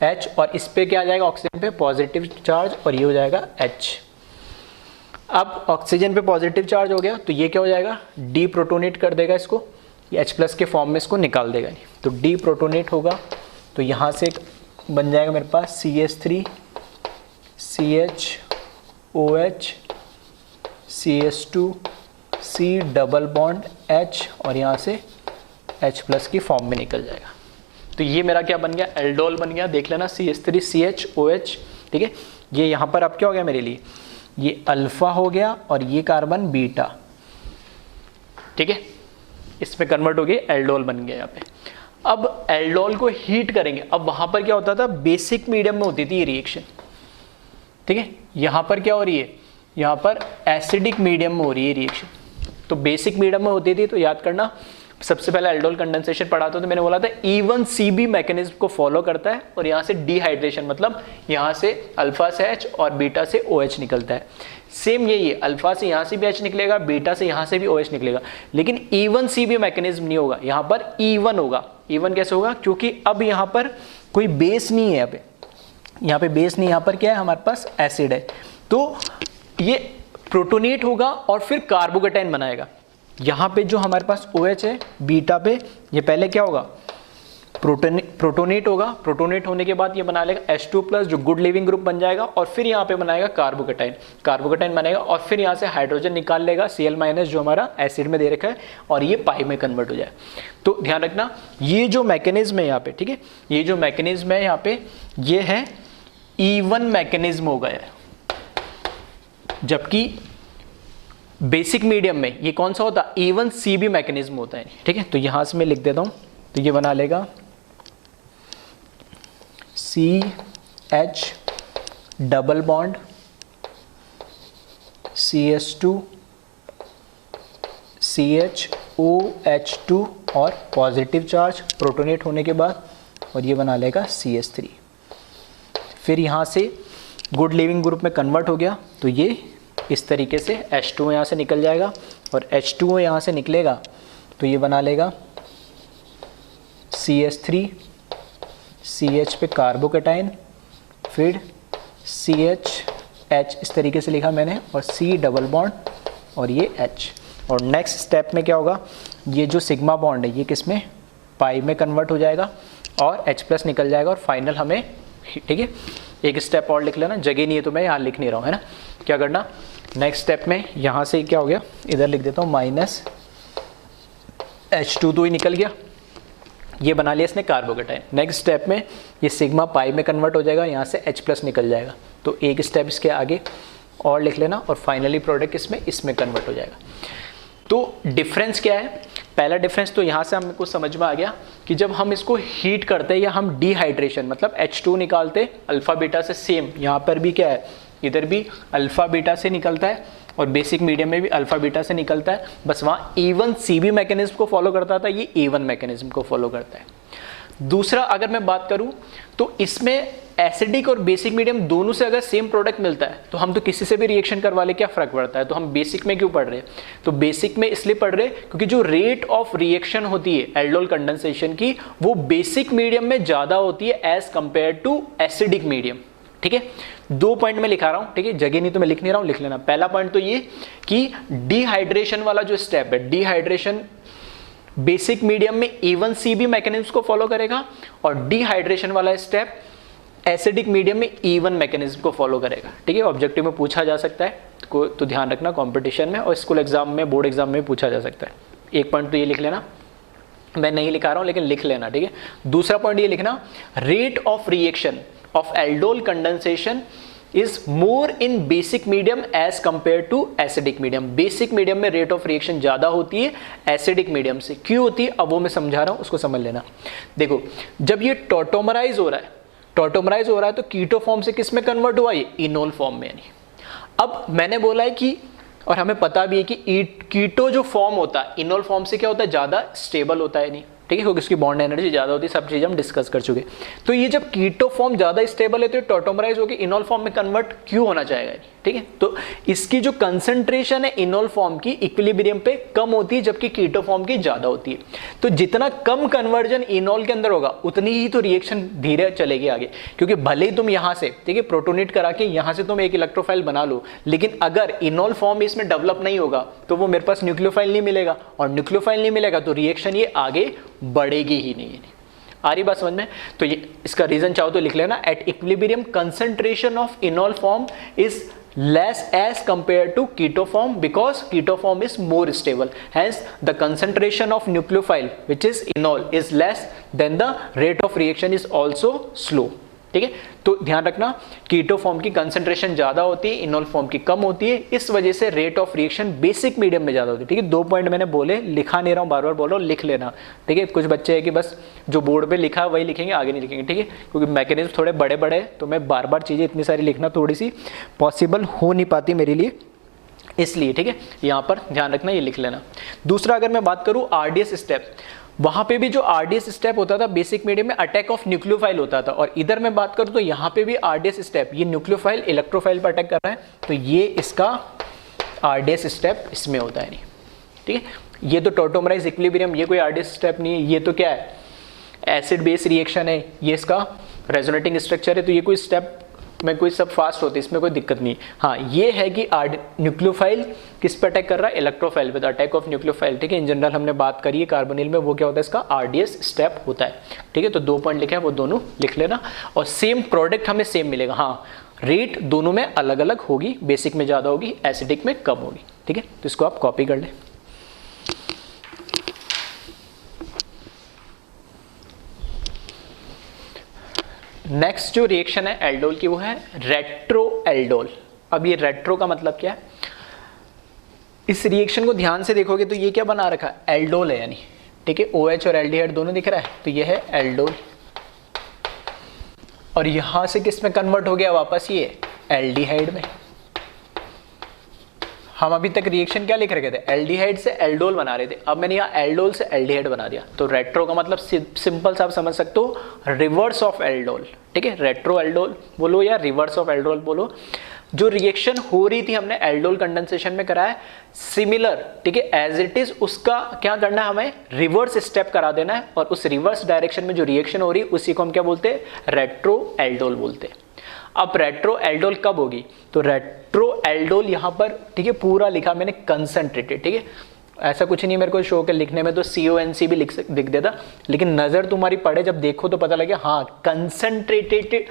H, और इस पे क्या आ जाएगा, ऑक्सीजन पे पॉजिटिव चार्ज, और ये हो जाएगा H। अब ऑक्सीजन पे पॉजिटिव चार्ज हो गया तो ये क्या हो जाएगा, डी प्रोटोनेट कर देगा इसको, ये H प्लस के फॉर्म में इसको निकाल देगा, तो डी प्रोटोनेट होगा, तो यहाँ से बन जाएगा मेरे पास CH3CHOH CH2 C double bond H, और यहाँ से H प्लस की फॉर्म में निकल जाएगा। तो ये मेरा क्या बन गया, एल्डोल बन गया, देख लेना CH3CHOH, ठीक है। ये यहाँ पर अब क्या हो गया मेरे लिए, ये अल्फा हो गया और ये कार्बन बीटा, ठीक है, इसमें कन्वर्ट हो गई, एल्डोल बन गया यहाँ पे। अब एल्डोल को हीट करेंगे, अब वहाँ पर क्या होता था, बेसिक मीडियम में होती थी ये रिएक्शन, ठीक है। यहाँ पर क्या हो रही है, यहाँ पर एसिडिक मीडियम में हो रही है रिएक्शन। तो बेसिक मीडियम में होती थी, तो याद करना सबसे पहले एल्डोल कंडेंसेशन पढ़ा था, तो मैंने बोला था E1CB मैकेनिज्म को फॉलो करता है, और यहाँ से डिहाइड्रेशन, मतलब यहाँ से अल्फा से H और बीटा से OH निकलता है। सेम यही है, अल्फा से यहाँ से भी H निकलेगा, बीटा से यहाँ से भी OH निकलेगा, लेकिन E1CB मैकेनिज्म नहीं होगा, यहाँ पर E1 होगा। E1 कैसे होगा, क्योंकि अब यहाँ पर कोई बेस नहीं है, यहाँ पे बेस नहीं, यहाँ पर क्या है, हमारे पास एसिड है, तो ये प्रोटोनेट होगा और फिर कार्बोकेटाइन बनाएगा। यहाँ पे जो हमारे पास OH है बीटा पे, ये पहले क्या होगा, प्रोटोनेट होगा, प्रोटोनेट होने के बाद ये बना लेगा H2+ जो गुड लिविंग ग्रुप बन जाएगा, और फिर यहाँ पे बनाएगा कार्बोकेटाइन, कार्बोकेटाइन बनेगा, और फिर यहाँ से हाइड्रोजन निकाल लेगा Cl- जो हमारा एसिड में दे रखा है, और ये पाई में कन्वर्ट हो जाए। तो ध्यान रखना ये जो मैकेनिज्म है यहाँ पे, ठीक है, ये जो मैकेनिज्म है यहाँ पे, ये है E1 मैकेनिज्म हो गया है, जबकि बेसिक मीडियम में ये कौन सा होता है, E1CB मैकेनिज्म होता है, ठीक है। तो यहां से मैं लिख देता हूं, तो ये बना लेगा CH double bond CS2 CHOH2 और पॉजिटिव चार्ज प्रोटोनेट होने के बाद, और ये बना लेगा CS3। फिर यहाँ से गुड लिविंग ग्रुप में कन्वर्ट हो गया, तो ये इस तरीके से H2 यहाँ से निकल जाएगा, और H2 यहाँ से निकलेगा तो ये बना लेगा CS3 CH पे कार्बोकेटाइन, फिर CH इस तरीके से लिखा मैंने, और C डबल बॉन्ड और ये H। और नेक्स्ट स्टेप में क्या होगा, ये जो सिग्मा बॉन्ड है ये किस में, पाई में कन्वर्ट हो जाएगा, और H+ निकल जाएगा, और फाइनल हमें, ठीक है, एक स्टेप और लिख लेना, जगह नहीं है तो मैं यहाँ लिख नहीं रहा हूँ, है ना। क्या करना, नेक्स्ट स्टेप में यहाँ से क्या हो गया, इधर लिख देता हूँ -H2 तो ही निकल गया, ये बना लिया इसने कार्बोकेटाइन। नेक्स्ट स्टेप में ये सिग्मा पाई में कन्वर्ट हो जाएगा, यहाँ से H+ निकल जाएगा, तो एक स्टेप इसके आगे और लिख लेना, और फाइनली प्रोडक्ट इसमें कन्वर्ट हो जाएगा। तो डिफरेंस क्या है, पहला डिफरेंस तो यहाँ से हमको समझ में आ गया कि जब हम इसको हीट करते हैं या हम डिहाइड्रेशन मतलब H2 निकालते अल्फा बीटा से, सेम यहाँ पर भी क्या है, इधर भी अल्फा बीटा से निकलता है, और बेसिक मीडियम में भी अल्फा बीटा से निकलता है, बस वहाँ E1CB मैकेनिज्म को फॉलो करता था, ये A1 मैकेनिज्म को फॉलो करता है। दूसरा अगर मैं बात करूं तो इसमें एसिडिक और बेसिक मीडियम दोनों से अगर सेम प्रोडक्ट मिलता है तो हम तो किसी से भी रिएक्शन करवा ले, क्या फर्क पड़ता है। तो हम बेसिक में क्यों पढ़ रहे हैं, तो बेसिक में इसलिए पढ़ रहे हैं क्योंकि जो रेट ऑफ रिएक्शन होती है एल्डोल कंडेंसेशन की, वो बेसिक मीडियम में ज्यादा होती है as compare to acidic medium, ठीक है। 2 पॉइंट में लिखा रहा हूं, ठीक है, जगह नहीं तो मैं लिख नहीं रहा हूं, लिख लेना। पहला पॉइंट तो ये कि डिहाइड्रेशन वाला जो स्टेप है, डिहाइड्रेशन बेसिक मीडियम में E1CB मैकेनिज्म को फॉलो करेगा, और डिहाइड्रेशन वाला स्टेप एसिडिक मीडियम में E1 मैकेनिज्म को फॉलो करेगा, ठीक है। ऑब्जेक्टिव में पूछा जा सकता है, तो ध्यान रखना कंपटीशन में और स्कूल एग्जाम में, बोर्ड एग्जाम में पूछा जा सकता है। एक पॉइंट तो ये लिख लेना, मैं नहीं लिखा रहा हूं लेकिन लिख लेना, ठीक है। दूसरा पॉइंट ये लिखना, rate of reaction of aldol condensation is more in basic medium as compared to acidic medium। Basic medium में रेट ऑफ रिएक्शन ज्यादा होती है एसिडिक मीडियम से। क्यों होती है अब वो मैं समझा रहा हूं, उसको समझ लेना। देखो जब ये टॉटोमराइज हो रहा है, टॉटोमराइज हो रहा है तो कीटो फॉर्म से किस में कन्वर्ट हुआ, ये इनोल फॉर्म में। यानी अब मैंने बोला है कि, और हमें पता भी है कि कीटो जो फॉर्म होता है इनोल फॉर्म से क्या होता है, ज्यादा स्टेबल होता है, नहीं, ठीक है, क्योंकि उसकी बॉन्ड एनर्जी ज्यादा होती है, सब चीज हम डिस्कस कर चुके। तो ये जब कीटो फॉर्म ज्यादा स्टेबल है तो टॉटोमराइज होकर इनोल फॉर्म में कन्वर्ट क्यों होना चाहेगा, ठीक है। तो इसकी जो कंसंट्रेशन है इनोल फॉर्म की इक्विलिब्रियम पे कम होती है, जबकि कीटो फॉर्म की ज्यादा होती है। तो जितना कम कन्वर्जन इनोल के अंदर होगा उतनी ही तो रिएक्शन धीरे चलेगी आगे, क्योंकि भले ही तुम यहां से, ठीक है, प्रोटोनेट करा के यहां से तुम एक इलेक्ट्रोफाइल बना लो, लेकिन अगर इनोल फॉर्म इसमें डेवलप नहीं होगा तो वो मेरे पास न्यूक्लियोफाइल नहीं मिलेगा, और न्यूक्लियोफाइल नहीं मिलेगा तो रिएक्शन ये आगे बढ़ेगी ही नहीं। आ रही बात समझ में। तो ये इसका रीजन चाहो तो लिख लेना, at equilibrium concentration of enol form is less as compared to keto form because keto form is more stable, hence the concentration of nucleophile which is enol is less, then the rate of reaction is also slow, ठीक है। तो ध्यान रखना कीटो फॉर्म की कंसंट्रेशन ज्यादा होती है, इनोल फॉर्म की कम होती है, इस वजह से rate of reaction basic medium में ज्यादा होती है, ठीक है। 2 पॉइंट मैंने बोले, लिखा नहीं रहा हूं, बार बार बोल रहा हूं, लिख लेना, ठीक है। कुछ बच्चे हैं कि बस जो बोर्ड पे लिखा है वही लिखेंगे, आगे नहीं लिखेंगे, ठीक है, क्योंकि मैकेनिज्म थोड़े बड़े बड़े तो मैं बार बार चीजें इतनी सारी लिखना थोड़ी सी पॉसिबल हो नहीं पाती मेरे लिए, इसलिए, ठीक है। यहाँ पर ध्यान रखना, ये लिख लेना। दूसरा अगर मैं बात करूँ RDS स्टेप, वहां पे भी जो RDS स्टेप होता था बेसिक मीडियम में अटैक ऑफ न्यूक्लियोफाइल होता था, और इधर मैं बात करूं तो यहाँ पे भी RDS स्टेप, ये न्यूक्लियोफाइल इलेक्ट्रोफाइल पर अटैक कर रहा है, तो ये इसका RDS स्टेप इसमें होता है, नहीं, ठीक है। ये तो टॉटोमराइज इक्विलिब्रियम, ये कोई RDS स्टेप नहीं है, ये तो क्या है, एसिड बेस रिएक्शन है, ये इसका रेजोनेटिंग स्ट्रक्चर है, तो ये कोई स्टेप में कोई सब फास्ट होती है, इसमें कोई दिक्कत नहीं। हाँ ये है कि न्यूक्लियोफाइल किस पे अटैक कर रहा है, electrophile with attack of nucleophile. ठीक है, इन जनरल हमने बात करी है कार्बोनिल में, वो क्या होता है इसका RDS स्टेप होता है। ठीक है, तो 2 पॉइंट लिखे हैं वो दोनों लिख लेना, और सेम प्रोडक्ट हमें सेम मिलेगा। हाँ रेट दोनों में अलग अलग होगी, बेसिक में ज़्यादा होगी, एसिडिक में कम होगी। ठीक है, तो इसको आप कॉपी कर लें। नेक्स्ट जो रिएक्शन है एल्डोल की वो है रेट्रो एल्डोल। अब ये रेट्रो का मतलब क्या है, इस रिएक्शन को ध्यान से देखोगे तो ये क्या बना रखा है, एल्डोल है यानी। ठीक है, OH और एल्डिहाइड दोनों दिख रहा है, तो ये है एल्डोल, और यहां से किस में कन्वर्ट हो गया वापस, ये एल्डिहाइड में। हम अभी तक रिएक्शन क्या लिख रखे थे, एल्डिहाइड से एल्डोल बना रहे थे, अब मैंने यहाँ एल्डोल से एल्डिहाइड बना दिया। तो रेट्रो का मतलब सिंपल सा आप समझ सकते हो, रिवर्स ऑफ एल्डोल। ठीक है, रेट्रो एल्डोल बोलो या रिवर्स ऑफ एल्डोल बोलो। जो रिएक्शन हो रही थी हमने एल्डोल कंडेंसेशन में कराया सिमिलर, ठीक है, एज इट इज, उसका क्या करना है, हमें रिवर्स स्टेप करा देना है, और उस रिवर्स डायरेक्शन में जो रिएक्शन हो रही है उसी को हम क्या बोलते हैं, रेट्रो एल्डोल बोलते हैं। अब रेट्रो एल्डोल कब होगी, तो रेट्रो एल्डोल यहां पर, ठीक है, पूरा लिखा मैंने कंसंट्रेटेड। ठीक है, ऐसा कुछ नहीं मेरे को शो के लिखने में, तो CONC भी लिख देता, लेकिन नजर तुम्हारी पड़े जब देखो तो पता लगे, हाँ कंसंट्रेटेड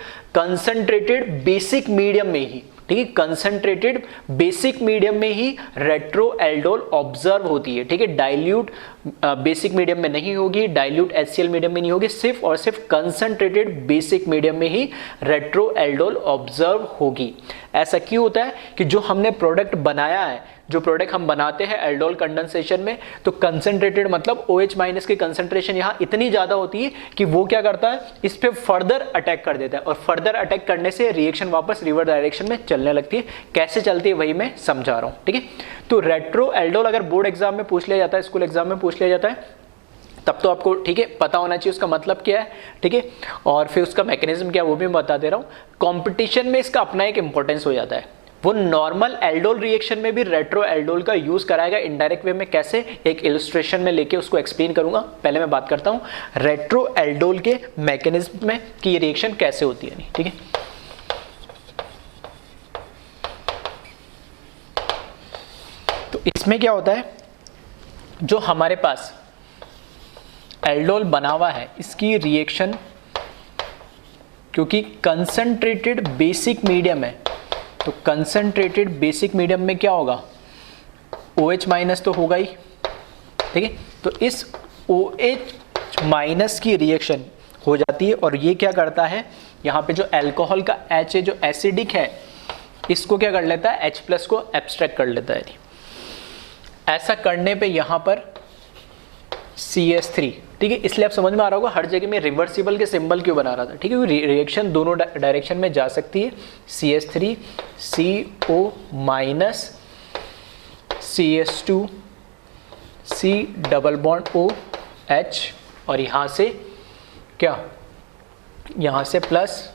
बेसिक मीडियम में ही, ठीक है, कंसंट्रेटेड बेसिक मीडियम में ही रेट्रो एल्डोल ऑब्जर्व होती है। ठीक है, डाइल्यूट बेसिक मीडियम में नहीं होगी, डाइल्यूट HCl मीडियम में नहीं होगी, सिर्फ और सिर्फ कंसंट्रेटेड बेसिक मीडियम में ही रेट्रो एल्डोल ऑब्जर्व होगी। ऐसा क्यों होता है कि जो हमने प्रोडक्ट बनाया है, जो प्रोडक्ट हम बनाते हैं एल्डोल कंडेंसेशन में, तो कंसंट्रेटेड मतलब OH माइनस की कंसंट्रेशन यहाँ इतनी ज्यादा होती है कि वो क्या करता है, इस पे फर्दर अटैक कर देता है, और फर्दर अटैक करने से रिएक्शन वापस रिवर्स डायरेक्शन में चलने लगती है। कैसे चलती है वही मैं समझा रहा हूँ। ठीक है, तो रेट्रो एल्डोल अगर बोर्ड एग्जाम में पूछ लिया जाता है, स्कूल एग्जाम में पूछ लिया जाता है, तब तो आपको, ठीक है, पता होना चाहिए उसका मतलब क्या है। ठीक है, और फिर उसका मैकेनिज्म क्या है वो भी मैं बता दे रहा हूँ। कॉम्पिटिशन में इसका अपना एक इंपॉर्टेंस हो जाता है, वो नॉर्मल एल्डोल रिएक्शन में भी रेट्रो एल्डोल का यूज कराएगा इनडायरेक्ट वे में। कैसे, एक इलस्ट्रेशन में लेके उसको एक्सप्लेन करूंगा। पहले मैं बात करता हूं रेट्रो एल्डोल के मैकेनिज्म में कि ये रिएक्शन कैसे होती है। ठीक है, तो इसमें क्या होता है, जो हमारे पास एल्डोल बना हुआ है इसकी रिएक्शन, क्योंकि कंसंट्रेटेड बेसिक मीडियम है, तो कंसंट्रेटेड बेसिक मीडियम में क्या होगा, OH माइनस तो होगा ही। ठीक है, तो इस OH माइनस की रिएक्शन हो जाती है, और ये क्या करता है, यहाँ पे जो अल्कोहल का H है जो एसिडिक है, इसको क्या कर लेता है, H प्लस को एब्स्ट्रैक्ट कर लेता है। ऐसा करने पे यहाँ पर CH3, ठीक है, इसलिए आप समझ में आ रहा होगा हर जगह में रिवर्सिबल के सिंबल क्यों बना रहा था। ठीक है, रिएक्शन दोनों डायरेक्शन में जा सकती है। CH3 CO minus CH2 C double bond OH, और यहाँ से क्या, यहाँ से प्लस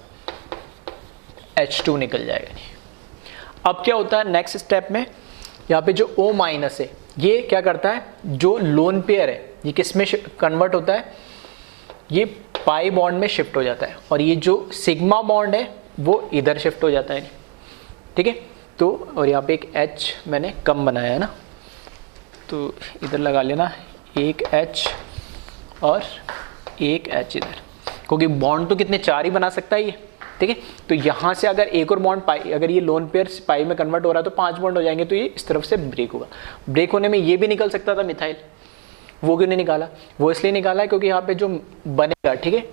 H2 निकल जाएगा। अब क्या होता है नेक्स्ट स्टेप में, यहाँ पे जो O माइनस है ये क्या करता है, जो लोन पेयर है ये किस में कन्वर्ट होता है, ये पाई बॉन्ड में शिफ्ट हो जाता है, और ये जो सिग्मा बॉन्ड है वो इधर शिफ्ट हो जाता है। ठीक है, तो और यहाँ पे एक H मैंने कम बनाया है ना, तो इधर लगा लेना एक H और एक H इधर, क्योंकि बॉन्ड तो कितने 4 ही बना सकता है ये। ठीक है, तो यहाँ से अगर एक और बॉन्ड पाई, अगर ये लोन पेयर पाई में कन्वर्ट हो रहा है तो 5 बॉन्ड हो जाएंगे, तो ये इस तरफ से ब्रेक होगा। ब्रेक होने में ये भी निकल सकता था मिथाइल, वो क्यों नहीं निकाला, वो इसलिए निकाला क्योंकि यहाँ पे जो बनेगा, ठीक है,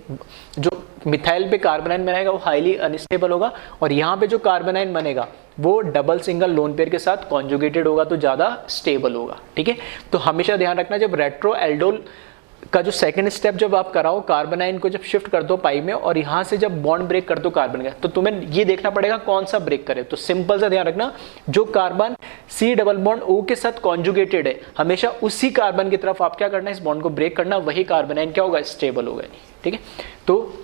जो मिथाइल पे कार्बोनाइन बनेगा वो हाईली अनस्टेबल होगा, और यहाँ पे जो कार्बोनाइन बनेगा वो डबल सिंगल लोन पेयर के साथ कॉन्जुगेटेड होगा, तो ज़्यादा स्टेबल होगा। ठीक है, तो हमेशा ध्यान रखना, जब रेट्रो एल्डोल का जो सेकंड स्टेप जब आप कराओ, कार्बोनाइन को जब शिफ्ट कर दो पाई में, और यहाँ से जब बॉन्ड ब्रेक कर दो कार्बन का, तो तुम्हें ये देखना पड़ेगा कौन सा ब्रेक करे। तो सिंपल सा ध्यान रखना, जो carbon C double bond O के साथ कॉन्जुगेटेड है, हमेशा उसी कार्बन की तरफ आप क्या करना है, इस बॉन्ड को ब्रेक करना, वही कार्बोनाइन क्या होगा, स्टेबल होगा। ठीक है, तो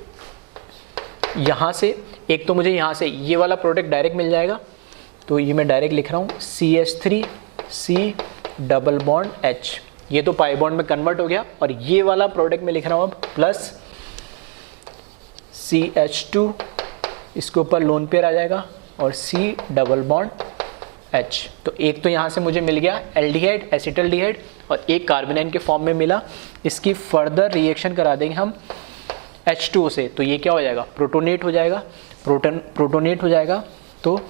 यहाँ से एक तो मुझे यहाँ से ये वाला प्रोडक्ट डायरेक्ट मिल जाएगा, तो ये मैं डायरेक्ट लिख रहा हूँ CH3 C double bond H, ये तो पाई बॉन्ड में कन्वर्ट हो गया, और ये वाला प्रोडक्ट में लिख रहा हूं अब प्लस CH2 इसके ऊपर लोन पेयर आ जाएगा और C डबल बॉन्ड H। तो एक तो यहाँ से मुझे मिल गया एल्डिहाइड एसिटल्डिहाइड और एक कार्बोनाइन के फॉर्म में मिला। इसकी फर्दर रिएक्शन करा देंगे हम H2O से, तो ये क्या हो जाएगा, प्रोटोनेट हो जाएगा, प्रोटोनेट हो जाएगा। तो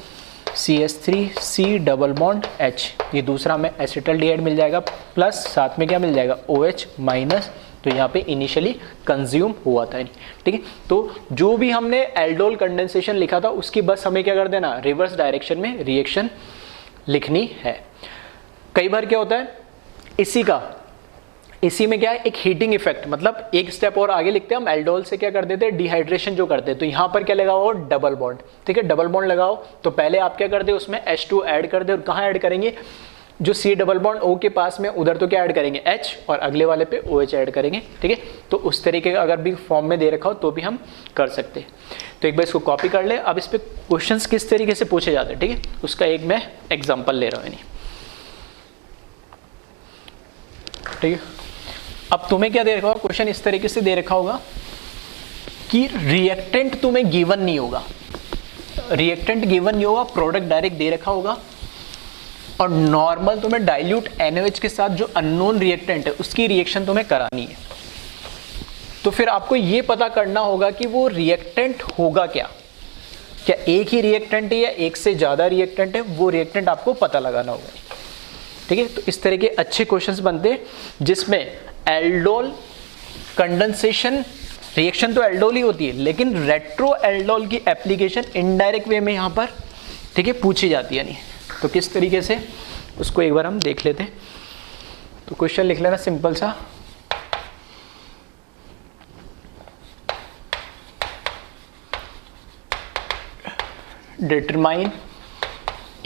CH3C डबल बॉन्ड H, ये दूसरा हमें एसिटल्डिहाइड मिल जाएगा, प्लस साथ में क्या मिल जाएगा OH माइनस, तो यहाँ पे इनिशियली कंज्यूम हुआ था। ठीक है, तो जो भी हमने एल्डोल कंडेंसेशन लिखा था उसकी बस हमें क्या कर देना, रिवर्स डायरेक्शन में रिएक्शन लिखनी है। कई बार क्या होता है इसी में क्या है, एक हीटिंग इफेक्ट, मतलब एक स्टेप और आगे लिखते हैं हम, एल्डोल से क्या कर देते हैं, डिहाइड्रेशन जो करते हैं। तो यहाँ पर क्या लगाओ, डबल बॉन्ड। ठीक है, डबल बॉन्ड लगाओ तो पहले आप क्या कर दे, उसमें H2 ऐड कर दे, और कहाँ ऐड करेंगे, जो C डबल बॉन्ड O के पास में, उधर तो क्या ऐड करेंगे H, और अगले वाले पे OH ऐड करेंगे। ठीक है, तो उस तरीके का अगर भी फॉर्म में दे रखा हो तो भी हम कर सकते हैं। तो एक बार इसको कॉपी कर ले। अब इस पे क्वेश्चंस किस तरीके से पूछे जाते हैं, ठीक है, उसका एक मैं एग्जाम्पल ले रहा हूँ। ठीक है, अब तुम्हें क्या दे रखा होगा, क्वेश्चन इस तरीके से दे रखा होगा कि रिएक्टेंट तुम्हें गिवन नहीं होगा, रिएक्टेंट गिवन नहीं होगा, प्रोडक्ट डायरेक्ट दे रखा होगा, और नॉर्मल तुम्हें डाइल्यूट NaOH के साथ जो अननोन रिएक्टेंट है उसकी रिएक्शन तुम्हें करानी है। तो फिर आपको ये पता करना होगा कि वो रिएक्टेंट होगा क्या एक ही रिएक्टेंट है या एक से ज्यादा रिएक्टेंट है, वो रिएक्टेंट आपको पता लगाना होगा। ठीक है, तो इस तरह के अच्छे क्वेश्चंस बनते हैं जिसमें एल्डोल कंडेंसेशन रिएक्शन तो एल्डोल ही होती है, लेकिन रेट्रो एल्डोल की एप्लीकेशन इनडायरेक्ट वे में यहां पर, ठीक है, पूछी जाती है। नहीं तो किस तरीके से, उसको एक बार हम देख लेते हैं। तो क्वेश्चन लिख लेना सिंपल सा, डिटरमाइन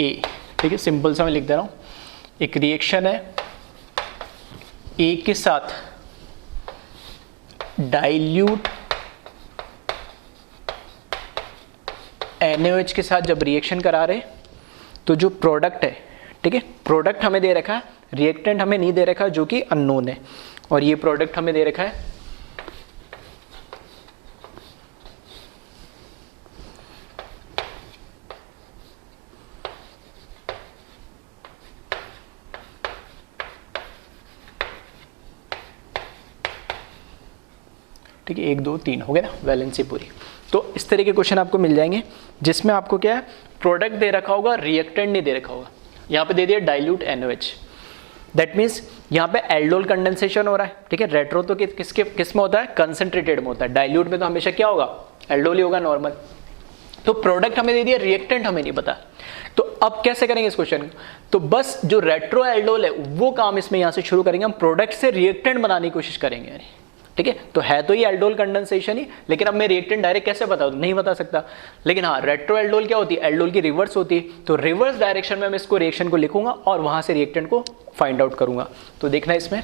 ए। ठीक है, सिंपल सा मैं लिख दे रहा हूं, एक रिएक्शन है ए के साथ डाइल्यूट NaOH के साथ जब रिएक्शन करा रहे, तो जो प्रोडक्ट है, ठीक है, प्रोडक्ट हमें दे रखा है, रिएक्टेंट हमें नहीं दे रखा जो कि अननोन है, और ये प्रोडक्ट हमें दे रखा है ठीक है, 1 2 3 हो गया ना, वैलेंसी पूरी। तो इस तरह के क्वेश्चन आपको मिल जाएंगे जिसमें आपको क्या है, प्रोडक्ट दे रखा होगा, रिएक्टेंट नहीं दे रखा होगा। यहाँ पे दे दिया डाइल्यूट NaOH, दैट मीन्स यहाँ पे एल्डोल कंडेंसेशन हो रहा है। ठीक है, रेट्रो तो किस में होता है, कंसंट्रेटेड में होता है, डाइल्यूट में तो हमेशा क्या होगा, एल्डोल ही होगा नॉर्मल। तो प्रोडक्ट हमें दे दिया, रिएक्टेंट हमें नहीं पता। तो अब कैसे करेंगे इस क्वेश्चन, तो बस जो रेट्रो एल्डोल है वो काम इसमें यहाँ से शुरू करेंगे, हम प्रोडक्ट से रिएक्टेंट बनाने की कोशिश करेंगे। ठीक है, तो है तो ये एल्डोल कंडेंसेशन ही, लेकिन अब मैं रिएक्टेंट डायरेक्ट कैसे बताऊं, नहीं बता सकता। लेकिन हाँ, रेट्रो एल्डोल क्या होती है, एल्डोल की रिवर्स होती है, तो रिवर्स डायरेक्शन में मैं इसको रिएक्शन को लिखूंगा और वहां से रिएक्टेंट को फाइंड आउट करूंगा। तो देखना इसमें,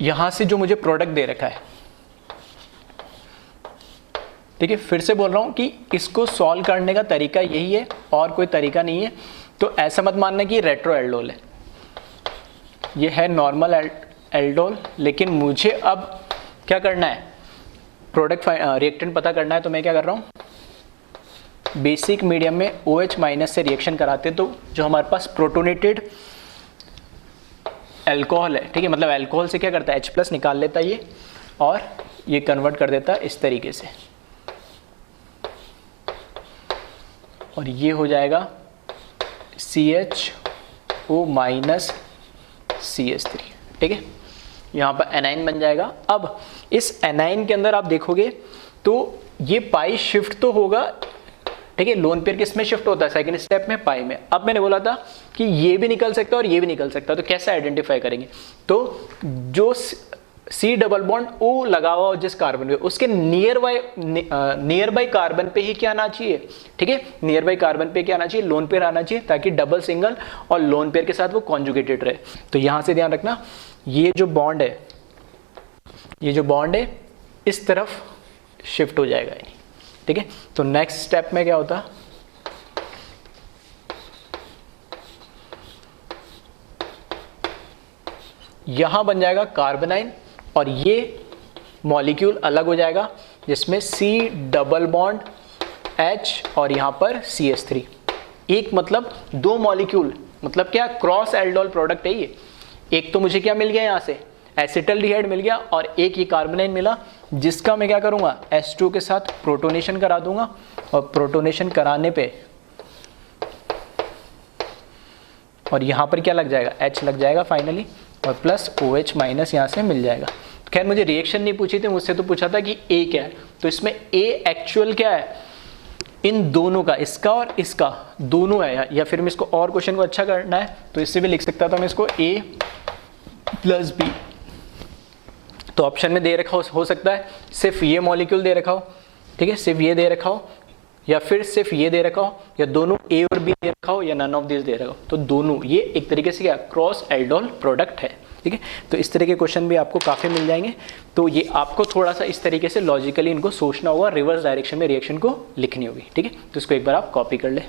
यहां से जो मुझे प्रोडक्ट दे रखा है, ठीक है, फिर से बोल रहा हूं कि इसको सॉल्व करने का तरीका यही है और कोई तरीका नहीं है। तो ऐसा मत मानना कि रेट्रो एल्डोल है, ये है नॉर्मल एल्डोल, लेकिन मुझे अब क्या करना है, प्रोडक्ट रिएक्टेंट पता करना है। तो मैं क्या कर रहा हूं, बेसिक मीडियम में OH माइनस से रिएक्शन कराते, तो जो हमारे पास प्रोटोनेटेड अल्कोहल है, ठीक है, मतलब अल्कोहल से क्या करता है, H+ निकाल लेता है ये, और ये कन्वर्ट कर देता है इस तरीके से, और ये हो जाएगा CHO माइनस CH3। ठीक है, यहाँ पर एनाइन बन जाएगा। अब इस एनाइन के अंदर आप देखोगे तो ये पाई शिफ्ट तो होगा, ठीक है, लोन पेयर किस में शिफ्ट होता है, सेकंड स्टेप में पाई में। अब मैंने बोला था कि ये भी निकल सकता है और ये भी निकल सकता है, तो कैसे आइडेंटिफाई करेंगे, तो जो C डबल बॉन्ड O लगा हुआ जिस कार्बन पे, उसके नियर बाई कार्बन पे ही क्या आना चाहिए, ठीक है, नियर बाई कार्बन पे क्या आना चाहिए, लोन पेयर आना चाहिए, ताकि डबल सिंगल और लोन पेयर के साथ वो कॉन्जुगेटेड रहे। तो यहां से ध्यान रखना, ये जो बॉन्ड है, ये जो बॉन्ड है इस तरफ शिफ्ट हो जाएगा, ठीक है। तो नेक्स्ट स्टेप में क्या होता, यहां बन जाएगा कार्बोनाइन और ये मॉलिक्यूल अलग हो जाएगा, जिसमें C डबल बॉन्ड H और यहाँ पर CH3। एक मतलब दो मॉलिक्यूल, मतलब क्या, क्रॉस एल्डोल प्रोडक्ट है ये। एक तो मुझे क्या मिल गया यहाँ से, एसिटल्डिहाइड मिल गया, और एक ये कार्बोनाइन मिला, जिसका मैं क्या करूँगा, H2 के साथ प्रोटोनेशन करा दूंगा, और प्रोटोनेशन कराने पे और यहाँ पर क्या लग जाएगा, H लग जाएगा फाइनली, और प्लस OH माइनस यहाँ से मिल जाएगा। खैर मुझे रिएक्शन नहीं पूछी थी, मुझसे तो पूछा था कि A क्या है, तो इसमें A एक्चुअल क्या है, इन दोनों का, इसका और इसका दोनों है। या फिर मैं इसको और क्वेश्चन को अच्छा करना है तो इससे भी लिख सकता था मैं इसको A प्लस B। तो ऑप्शन में दे रखा हो सकता है सिर्फ ये मॉलिक्यूल दे रखा हो, ठीक है, सिर्फ ये दे रखा हो, या फिर सिर्फ ये दे रखा हो, या दोनों A और B दे रखा हो, या नन ऑफ दिस दे रखा हो। तो दोनों ये एक तरीके से क्या, क्रॉस एल्डोल प्रोडक्ट है, ठीक है। तो इस तरह के क्वेश्चन भी आपको काफ़ी मिल जाएंगे। तो ये आपको थोड़ा सा इस तरीके से लॉजिकली इनको सोचना होगा, रिवर्स डायरेक्शन में रिएक्शन को लिखनी होगी, ठीक है। तो इसको एक बार आप कॉपी कर ले।